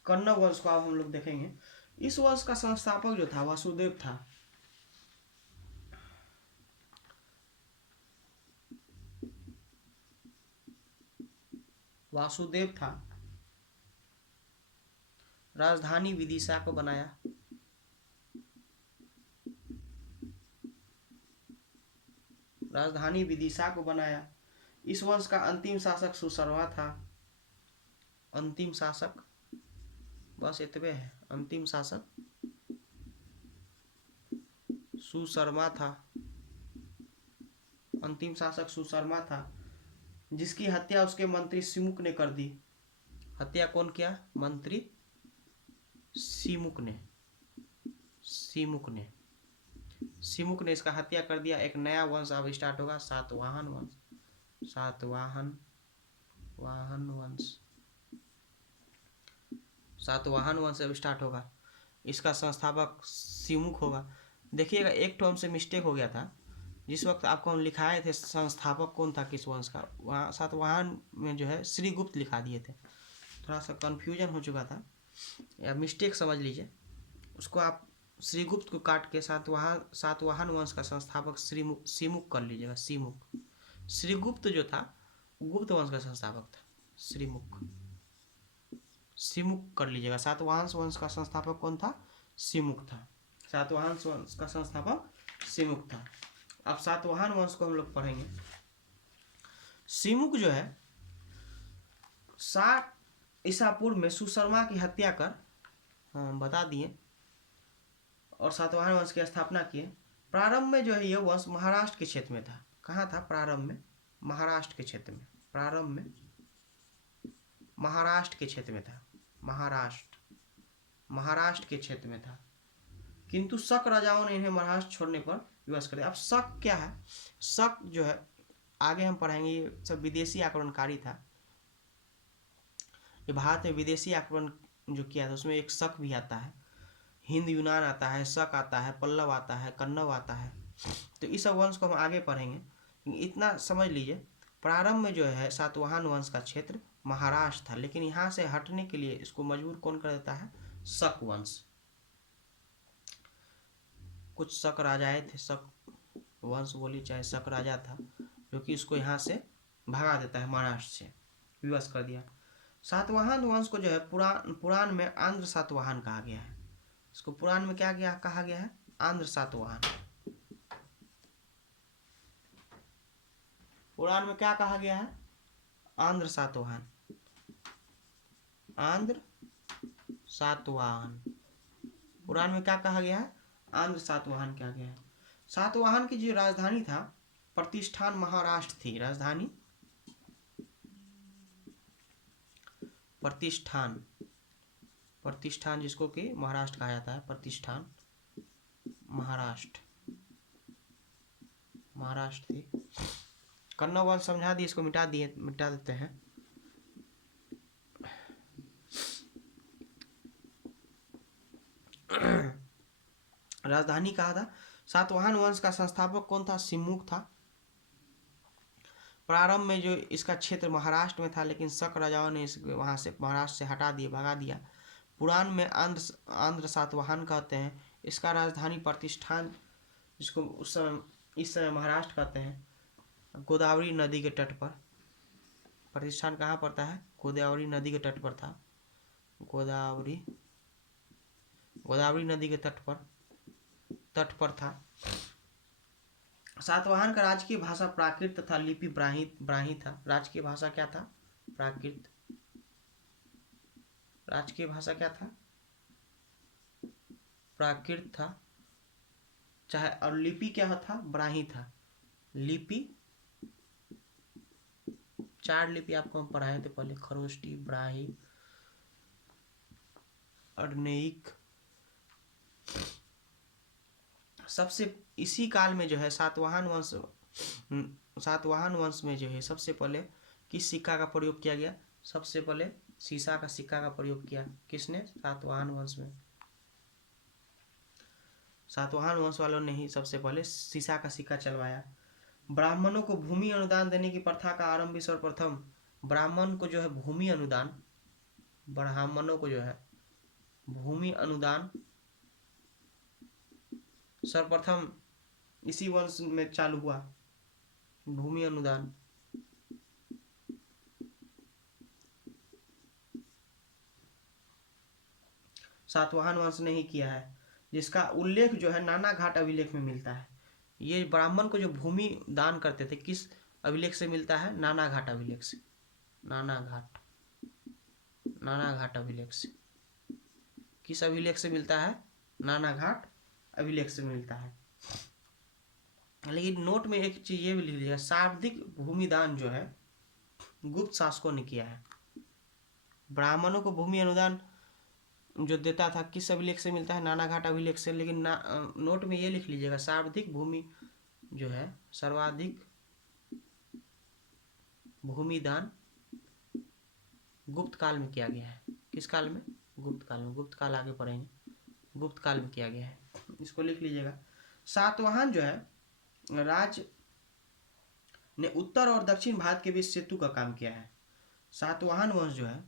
कन्नव वंश को अब हम लोग देखेंगे। इस वंश का संस्थापक जो था वासुदेव था। वासुदेव था। राजधानी विदिशा को बनाया। राजधानी विदिशा को बनाया। इस वंश का अंतिम शासक सुशर्मा था। अंतिम शासक बस इतने है। अंतिम शासक सुशर्मा था। अंतिम शासक सुशर्मा था, जिसकी हत्या उसके मंत्री सिमुक ने कर दी। हत्या कौन किया? मंत्री सिमुक ने। सिमुक ने इसका हत्या कर दिया। एक नया वंश अब स्टार्ट होगा, सातवाहन वंश। सातवाहन वंश अब स्टार्ट होगा। इसका संस्थापक सिमुक होगा। देखिएगा एक तो हमसे मिस्टेक हो गया था, जिस वक्त आपको हम लिखाए थे संस्थापक कौन था किस वंश का, वहाँ सातवाहन में जो है श्रीगुप्त लिखा दिए थे। थोड़ा सा कन्फ्यूजन हो चुका था, या मिस्टेक समझ लीजिए उसको। आप श्रीगुप्त को काट के सातवाहन वंश का संस्थापक सिमुक कर लीजिएगा। श्रीगुप्त जो था गुप्त वंश का संस्थापक था। सिमुक कर लीजिएगा। सातवाहन वंश का संस्थापक कौन था? सिमुक था। सातवाहन वंश का संस्थापक सिमुक था। अब सातवाहन वंश को हम लोग पढ़ेंगे। सिमुक जो है 60 ईसा पूर्व में सुशर्मा की हत्या कर बता दिए और सातवाहन वंश की स्थापना किए। प्रारंभ में जो है यह वंश महाराष्ट्र के क्षेत्र में था। कहाँ था प्रारंभ में? महाराष्ट्र के क्षेत्र में। प्रारंभ में महाराष्ट्र के क्षेत्र में था। महाराष्ट्र के क्षेत्र में था, किंतु शक राजाओं ने इन्हें महाराष्ट्र छोड़ने पर विवश कर दिया। अब शक क्या है? शक जो है आगे हम पढ़ेंगे, ये सब विदेशी आक्रमणकारी था। ये भारत में विदेशी आक्रमण जो किया था उसमें एक शक भी आता है। हिंद यूनान आता है, शक आता है, पल्लव आता है, कन्नव आता है। तो इस सब वंश को हम आगे पढ़ेंगे। इतना समझ लीजिए, प्रारंभ में जो है सातवाहन वंश का क्षेत्र महाराष्ट्र था, लेकिन यहाँ से हटने के लिए इसको मजबूर कौन कर देता है? शक वंश। कुछ शक राजाएँ थे, शक वंश बोली चाहे शक राजा था, जो कि उसको यहाँ से भगा देता है, महाराष्ट्र से विवश कर दिया। सातवाहन वंश को जो है पुराण में आंध्र सातवाहन कहा गया है। इसको पुराण में क्या कहा गया है? आंध्र सातवाहन। पुराण में क्या कहा गया है? आंध्र सातवाहन। आंध्र सातवाहन पुराण में क्या कहा गया है? आंध्र सातवाहन कहा गया है। सातवाहन की जो राजधानी था प्रतिष्ठान महाराष्ट्र थी। राजधानी प्रतिष्ठान जिसको कि महाराष्ट्र कहा जाता है, प्रतिष्ठान महाराष्ट्र थी। कन्नौज वंश समझा दिए, इसको मिटा देते हैं। राजधानी कहा था। सातवाहन वंश का संस्थापक कौन था? सिमुक था। प्रारंभ में जो इसका क्षेत्र महाराष्ट्र में था, लेकिन शक राजाओं ने इसे वहां से महाराष्ट्र से हटा दिया, भगा दिया। पुराण में आंध्र सातवाहन कहते हैं। इसका राजधानी प्रतिष्ठान, जिसको इस समय महाराष्ट्र कहते हैं, गोदावरी नदी के तट पर। प्रतिष्ठान कहाँ पड़ता है? गोदावरी नदी के तट पर था। गोदावरी नदी के तट पर था। सातवाहन का राजकीय भाषा प्राकृत तथा लिपि ब्राह्मी था। राजकीय भाषा क्या था? प्राकृत। राजकीय भाषा क्या था? प्राकृत था। चाहे और लिपि क्या था? ब्राह्मी था। लिपि 4 लिपि आपको हम पढ़ाए थे पहले, खरोष्टी, ब्राह्मी, अर्नेइक। सबसे इसी काल में जो है सातवाहन वंश में जो है सबसे पहले किस सिक्का का प्रयोग किया गया? सबसे पहले सीसा का सिक्का का प्रयोग किया। किसने? सातवाहन वंश में। सातवाहन वंश वालों ने ही सबसे पहले सीसा का सिक्का चलवाया। ब्राह्मणों को भूमि अनुदान देने की प्रथा का आरंभ सर्वप्रथम, ब्राह्मण को जो है भूमि अनुदान, ब्राह्मणों को जो है भूमि अनुदान सर्वप्रथम इसी वंश में चालू हुआ। भूमि अनुदान सातवाहन वंश ने ही किया है, जिसका उल्लेख जो है नाना घाट अभिलेख में मिलता है। ये ब्राह्मण को जो भूमि दान करते थे, किस अभिलेख से मिलता है? नाना घाट अभिलेख से। नाना घाट अभिलेख से। किस अभिलेख से मिलता है? नाना घाट अभिलेख से मिलता है। लेकिन नोट में एक चीज ये भी लिख लीजिएगा, शाब्दिक भूमिदान जो है गुप्त शासकों ने किया है। ब्राह्मणों को भूमि अनुदान जो देता था किस अभिलेख से मिलता है? नाना घाट अभिलेख से। लेकिन नोट में ये लिख लीजिएगा, शाब्दिक भूमि जो है सर्वाधिक भूमिदान गुप्त काल में किया गया है। किस काल में? गुप्त काल में। गुप्त काल आगे पढ़ेंगे, गुप्त काल में किया गया है, इसको लिख लीजिएगा। सातवाहन जो है राज ने उत्तर और दक्षिण भारत के बीच सेतु का काम किया है। सातवाहन वंश जो है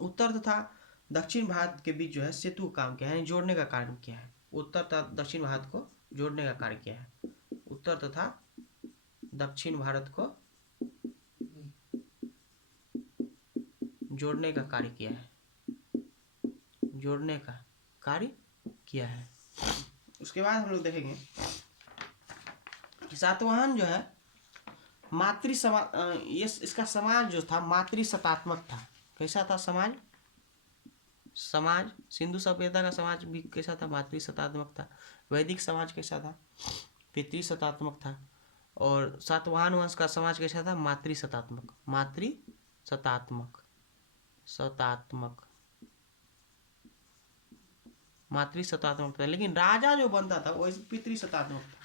उत्तर तथा दक्षिण भारत के बीच जो है सेतु का काम किया है, यानी जोड़ने का कार्य किया है। उत्तर तथा दक्षिण भारत को जोड़ने का कार्य किया है। उत्तर तथा दक्षिण भारत को जोड़ने का कार्य किया है। जोड़ने का कार्य किया है। उसके बाद हम लोग देखेंगे सातवाहन जो है मातृ समाज, ये इसका समाज जो था मातृ सत्तात्मक था। कैसा था समाज? सिंधु सभ्यता का समाज भी कैसा था? मातृ सत्तात्मक था। वैदिक समाज कैसा था? पितृ सत्तात्मक था। और सातवाहन वंश का समाज कैसा था? मातृ सत्तात्मक था। लेकिन राजा जो बनता था वो पितृ सत्तात्मक था।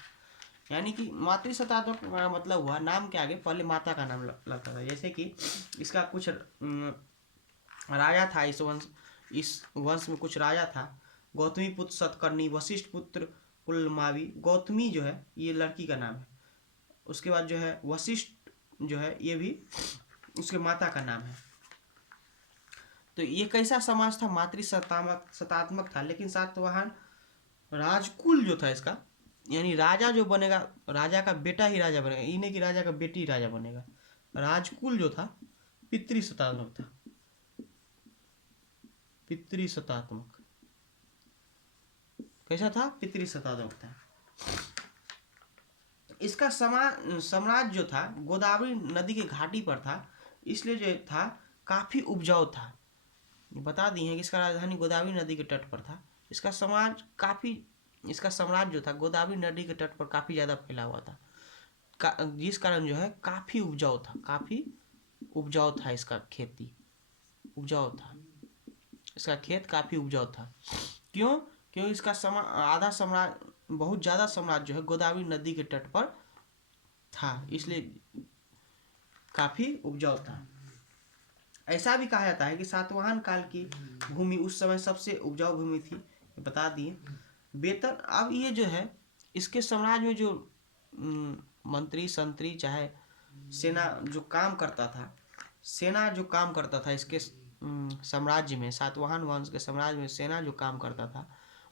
यानी कि मातृ सत्तात्मक का मतलब हुआ नाम के आगे पहले माता का नाम लगता था। जैसे कि इसका कुछ राजा था, इस वंश में कुछ राजा था। गौतमी पुत्र सतकर्णी, वशिष्ठ पुत्र पुलमावी। गौतमी जो है ये लड़की का नाम है। उसके बाद जो है वशिष्ठ जो है ये भी उसके माता का नाम है। तो ये कैसा समाज था? मातृ सत्तात्मक था। लेकिन सातवाहन राजकुल जो था इसका, यानी राजा जो बनेगा, राजा का बेटा ही राजा बनेगा, ये नहीं कि राजा का बेटी ही राजा बनेगा। राजकुल जो था पितृसत्तात्मक था, पितृसत्तात्मक। कैसा था? पितृसत्तात्मक था। इसका साम्राज्य जो था गोदावरी नदी के घाटी पर था, इसलिए जो था काफी उपजाऊ था। बता दिए हैं कि इसका राजधानी गोदावरी नदी के तट पर था। इसका साम्राज्य जो था गोदावरी नदी के तट पर काफी ज्यादा फैला हुआ था, जिस कारण जो है काफी उपजाऊ था, काफी उपजाऊ था। इसका खेती उपजाऊ था, इसका खेत काफी उपजाऊ था। क्यों? क्योंकि इसका आधा साम्राज्य, बहुत ज्यादा साम्राज्य जो है गोदावरी नदी के तट पर था, इसलिए काफी उपजाऊ था। ऐसा भी कहा जाता है कि सातवाहन काल की भूमि उस समय सबसे उपजाऊ भूमि थी, बता दिए। वेतन, अब ये जो है इसके साम्राज्य में जो मंत्री संतरी चाहे सेना जो काम करता था, इसके साम्राज्य में, सातवाहन वंश के साम्राज्य में सेना जो काम करता था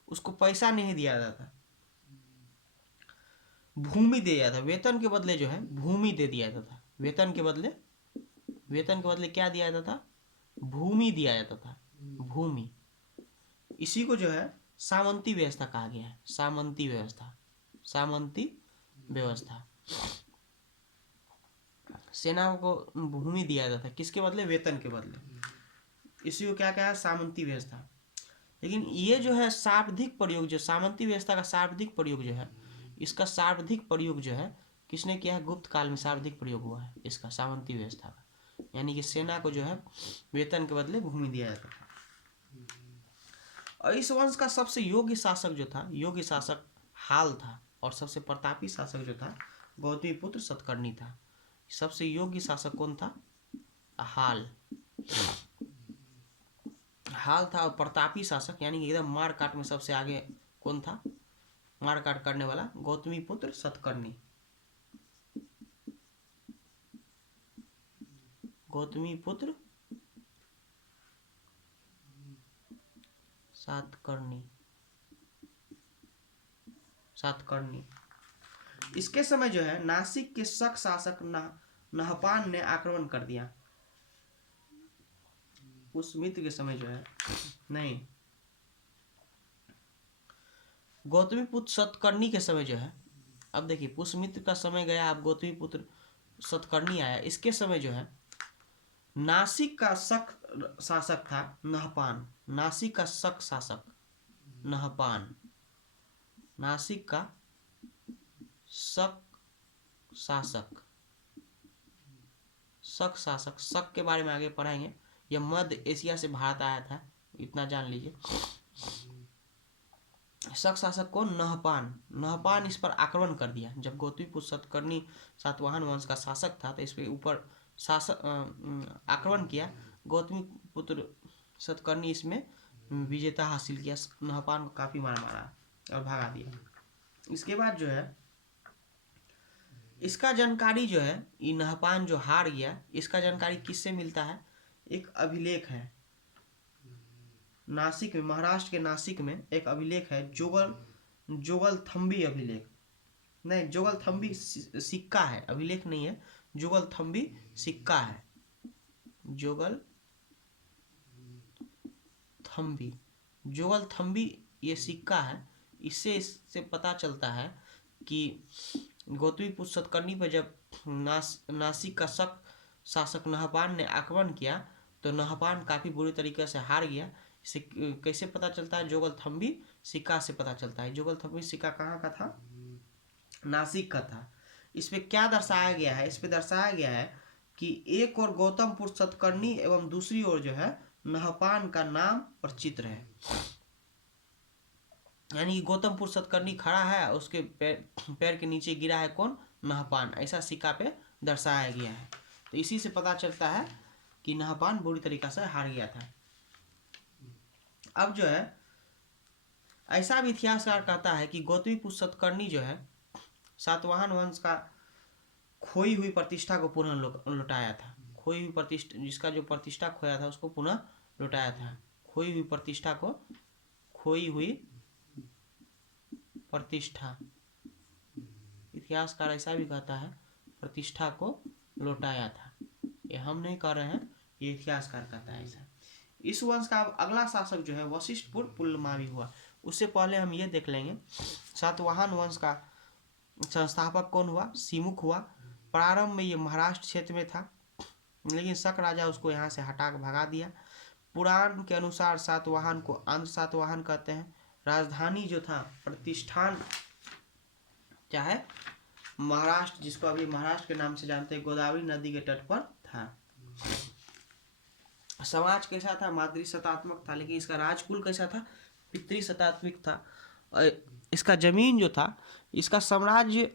उसको पैसा नहीं दिया जाता, भूमि दिया जाता। वेतन के बदले जो है भूमि दे दिया जाता था। वेतन के बदले क्या दिया जाता था? भूमि दिया जाता था, भूमि। इसी को जो है सामंती व्यवस्था कहा गया है, सामंती व्यवस्था। सेना को भूमि दिया जाता था, किसके बदले? वेतन के बदले। इसी को क्या कहा? सामंती व्यवस्था। लेकिन ये जो है शाब्दिक प्रयोग, जो सामंती व्यवस्था का शाब्दिक प्रयोग जो है, इसका शाब्दिक प्रयोग जो है किसने किया है? गुप्त काल में शाब्दिक प्रयोग हुआ है इसका, सामंती व्यवस्था का। यानी कि सेना को जो है वेतन के बदले भूमि दिया जाता था। और इस वंश का सबसे योग्य शासक जो था, योग्य शासक हाल था, और सबसे प्रतापी शासक जो था गौतमीपुत्र सतकर्णी था। सबसे योग्य शासक कौन था? हाल था। और प्रतापी शासक यानी कि एकदम मार काट में सबसे आगे कौन था? मार काट करने वाला गौतमीपुत्र सतकर्णी। गौतमीपुत्र सातकर्णी। इसके समय जो है नासिक के शक शासक नहपान ने आक्रमण कर दिया। पुष्यमित्र के समय जो है, नहीं, गौतमीपुत्र सतकर्णी के समय जो है, अब देखिए पुष्यमित्र का समय गया, अब गौतमीपुत्र सतकर्णी आया। इसके समय जो है नासिक का शक शासक था नहपान। नासिक का शक शासक नहपान। नासिक का शक शासक, शक के बारे में आगे पढ़ाएंगे। यह मध्य एशिया से भारत आया था, इतना जान लीजिए। शक शासक को नहपान इस पर आक्रमण कर दिया। जब गौतमीपुत्र सतकर्णी सातवाहन वंश का शासक था तो इस पे ऊपर आक्रमण किया। गौतमीपुत्र सतकर्णी इसमें विजेता हासिल किया, नहपान को काफी मारा और भगा दिया। इसके बाद जो है इसका जानकारी जो है, ये नहपान जो हार गया, इसका जानकारी किससे मिलता है? एक अभिलेख है नासिक में, महाराष्ट्र के नासिक में एक अभिलेख है, जोगलथंबी अभिलेख, नहीं जोगलथंबी सिक्का है, अभिलेख नहीं है, जोगलथंबी सिक्का है। जोगलथंबी ये सिक्का है। इससे पता चलता है कि गौतमीपुत्र सतकर्णी पर जब नासिक का शक शासक नहपान ने आक्रमण किया तो नहपान काफी बुरी तरीके से हार गया। इसे कैसे पता चलता है? जोगलथंबी सिक्का से पता चलता है। जोगलथंबी सिक्का कहाँ का था? नासिक का था। इस पे क्या दर्शाया गया है? इस पे दर्शाया गया है कि एक और गौतमपुत्र सतकर्णी एवं दूसरी ओर जो है नहपान का नाम और चित्र है। यानी गौतमपुत्र सतकर्णी खड़ा है, उसके पैर के नीचे गिरा है कौन? नहपान। ऐसा सिक्का पे दर्शाया गया है। तो इसी से पता चलता है कि नहपान बुरी तरीका से हार गया था। अब जो है ऐसा भी इतिहासकार कहता है कि गौतमीपुत्र सतकर्णी जो है सातवाहन वंश का खोई हुई प्रतिष्ठा को पुनः लौटाया था। खोई हुई प्रतिष्ठा, जिसका जो प्रतिष्ठा खोया था उसको पुनः लौटाया था। खोई हुई प्रतिष्ठा को, खोई हुई प्रतिष्ठा, इतिहासकार ऐसा भी कहता है, प्रतिष्ठा को लौटाया था। ये हम नहीं कह रहे हैं, ये इतिहासकार कहता है ऐसा। इस वंश का अगला शासक जो है वशिष्ठपुर पुलमावी हुआ। उससे पहले हम ये देख लेंगे सातवाहन वंश का संस्थापक कौन हुआ? सिमुख हुआ। प्रारंभ में ये महाराष्ट्र क्षेत्र में था, लेकिन शक राजा उसको यहाँ से हटा कर भगा दिया। पुराण के अनुसार सातवाहन को आंध्र सातवाहन कहते हैं। राजधानी जो था प्रतिष्ठान चाहे महाराष्ट्र, जिसको अभी महाराष्ट्र के नाम से जानते हैं, गोदावरी नदी के तट पर था। समाज कैसा था? मातृ सत्तात्मक था, लेकिन इसका राजकुल कैसा था? पितृ सत्तात्मक था। इसका जमीन जो था, इसका साम्राज्य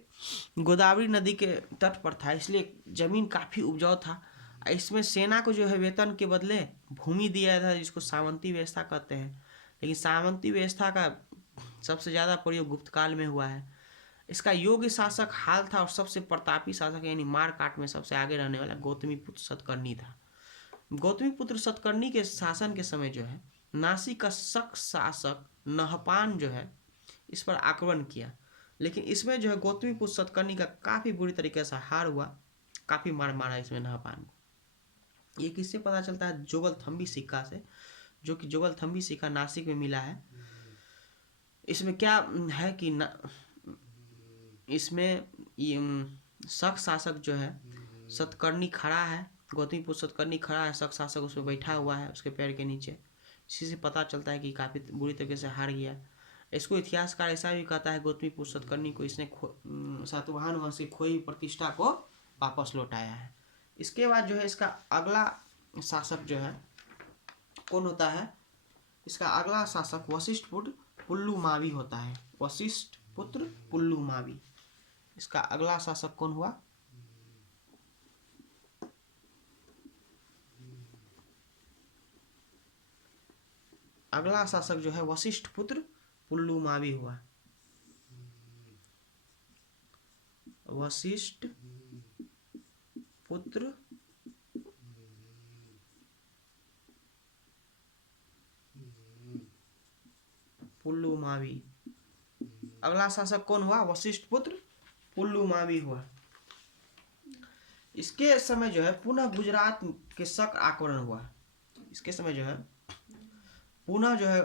गोदावरी नदी के तट पर था, इसलिए जमीन काफ़ी उपजाऊ था। इसमें सेना को जो है वेतन के बदले भूमि दिया था, जिसको सामंती व्यवस्था कहते हैं। लेकिन सामंती व्यवस्था का सबसे ज़्यादा प्रयोग गुप्त काल में हुआ है। इसका योग्य शासक हाल था, और सबसे प्रतापी शासक यानी मार काट में सबसे आगे रहने वाला गौतमीपुत्र सतकर्णी था। गौतमीपुत्र सतकर्णी के शासन के समय जो है नासिक का शक शासक नहपान जो है इस पर आक्रमण किया, लेकिन इसमें जो है गौतमीपुत्र सतकर्णी का काफ़ी बुरी तरीके से हार हुआ, काफ़ी मार मारा इसमें नहपान को। ये किससे पता चलता है? जोगलथम्बी सिक्का से, जो कि जोगलथम्बी सिक्का नासिक में मिला है। इसमें क्या है कि इसमें शक शासक जो है सतकर्णी खड़ा है, गौतमीपुत्र सतकर्णी खड़ा है, शक शासक उस पर बैठा हुआ है उसके पैर के नीचे। इसी से पता चलता है कि काफ़ी बुरी तरीके से हार गया। इसको इतिहासकार ऐसा भी कहता है, गौतमीपुत्र सतकर्णी को इसने सातवाहन वंश की खोई प्रतिष्ठा को वापस लौटाया है। इसके बाद जो है इसका अगला शासक जो है कौन होता है? इसका अगला शासक वशिष्ठपुत्र पुल्लुमावी होता है। वशिष्ठपुत्र पुल्लुमावी इसका अगला शासक कौन हुआ? अगला शासक जो है वशिष्ठपुत्र पुल्लुमावी हुआ। वशिष्ठपुत्र पुल्लुमावी, अगला शासक कौन हुआ? वशिष्ठपुत्र पुल्लुमावी हुआ। इसके समय जो है पुनः गुजरात के शक आक्रमण हुआ। इसके समय जो है पुनः जो है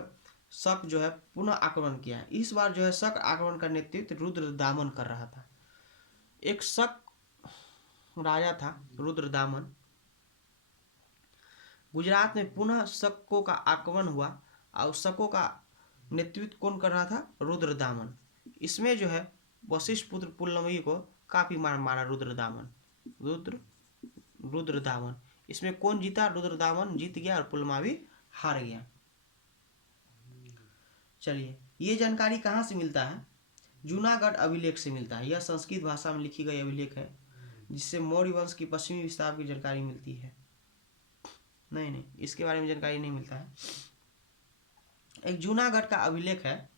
शक जो है पुनः आक्रमण किया। इस बार जो है शक आक्रमण का नेतृत्व रुद्रदामन कर रहा था। एक शक राजा था रुद्रदामन। गुजरात में पुनः शकों का आक्रमण हुआ, और शकों का नेतृत्व कौन कर रहा था? रुद्रदामन। इसमें जो है वशिष्ठपुत्र पुल्लमावी को काफी मारा रुद्रदामन। इसमें कौन जीता? रुद्रदामन जीत गया और पुल्लमावी हार गया। चलिए, ये जानकारी कहाँ से मिलता है? जूनागढ़ अभिलेख से मिलता है। यह संस्कृत भाषा में लिखी गई अभिलेख है, जिससे मौर्य वंश की पश्चिमी विस्तार की जानकारी मिलती है। नहीं, इसके बारे में जानकारी नहीं मिलता है। एक जूनागढ़ का अभिलेख है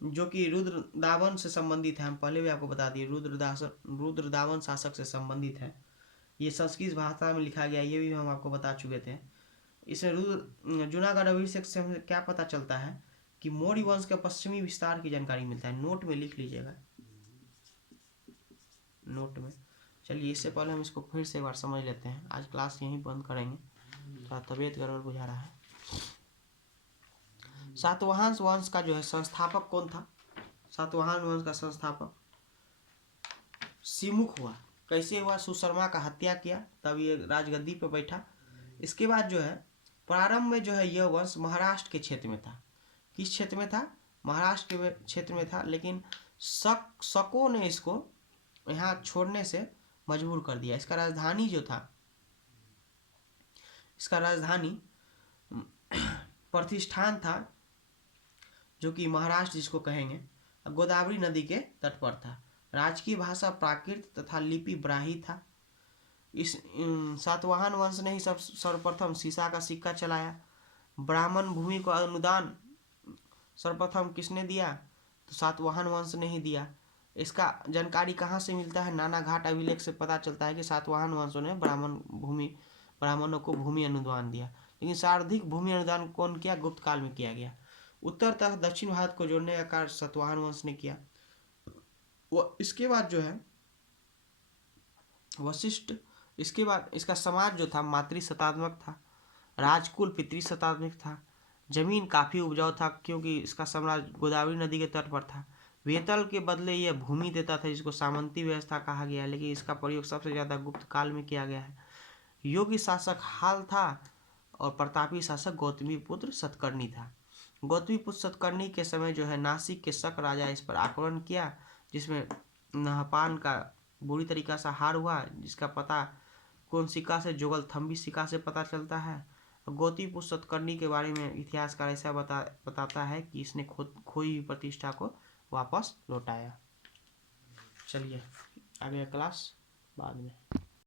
जो कि रुद्रदामन से संबंधित है। हम पहले भी आपको बता दिए रुद्रदामन शासक से संबंधित है। ये संस्कृत भाषा में लिखा गया, ये भी हम आपको बता चुके थे। इसमें जूनागढ़ अभिलेख से हमें क्या पता चलता है कि मौर्य वंश के पश्चिमी विस्तार की जानकारी मिलता है। नोट में लिख लीजिएगा, नोट में। चलिए, इससे पहले हम इसको फिर से एक बार समझ लेते हैं। आज क्लास यहीं बंद करेंगे, थोड़ा तबीयत गड़बड़ बुझा रहा है। सातवाहन वंश का जो है संस्थापक कौन था? सातवाहन वंश का संस्थापक सिमुख हुआ। कैसे हुआ? सुशर्मा का हत्या किया, तब ये राजगद्दी पर बैठा। इसके बाद जो है प्रारंभ में जो है यह वंश महाराष्ट्र के क्षेत्र में था। किस क्षेत्र में था? महाराष्ट्र के क्षेत्र में था, लेकिन शकों ने इसको यहाँ छोड़ने से मजबूर कर दिया। इसका राजधानी जो था, इसका राजधानी प्रतिष्ठान था, जो कि महाराष्ट्र जिसको कहेंगे, गोदावरी नदी के तट पर था। राजकीय भाषा प्राकृत तथा लिपि ब्राह्मी था। इस सातवाहन वंश ने ही सर्वप्रथम सीसा का सिक्का चलाया। ब्राह्मण भूमि को अनुदान सर्वप्रथम किसने दिया? तो सातवाहन वंश ने ही दिया। इसका जानकारी कहाँ से मिलता है? नानाघाट अभिलेख से पता चलता है कि सातवाहन वंशों ने ब्राह्मणों को भूमि अनुदान दिया। लेकिन सर्वाधिक भूमि अनुदान कौन किया? गुप्त काल में किया गया। उत्तर तथा दक्षिण भारत को जोड़ने का कार्य सातवाहन वंश ने किया। वो इसके बाद जो है वशिष्ठ, इसके बाद इसका समाज जो था मातृ सत्तात्मक था, राजकुल पितृ सत्तात्मक था, जमीन काफ़ी उपजाऊ था क्योंकि इसका साम्राज्य गोदावरी नदी के तट पर था, वेतन के बदले यह भूमि देता था जिसको सामंती व्यवस्था कहा गया है, लेकिन इसका प्रयोग सबसे ज़्यादा गुप्त काल में किया गया है। योगी शासक हाल था और प्रतापी शासक गौतमीपुत्र सतकर्णी था। गौतमीपुत्र सतकर्णी के समय जो है नासिक के शक राजा इस पर आक्रमण किया, जिसमें नहपान का बुरी तरीका से हार हुआ, जिसका पता कौन सिक्का से जोगल थम्बी सिक्का से पता चलता है। गौतमीपुत्र सतकर्णी के बारे में इतिहासकार ऐसा बताता है कि इसने खोई हुई प्रतिष्ठा को वापस लौटाया। चलिए आगे क्लास बाद में।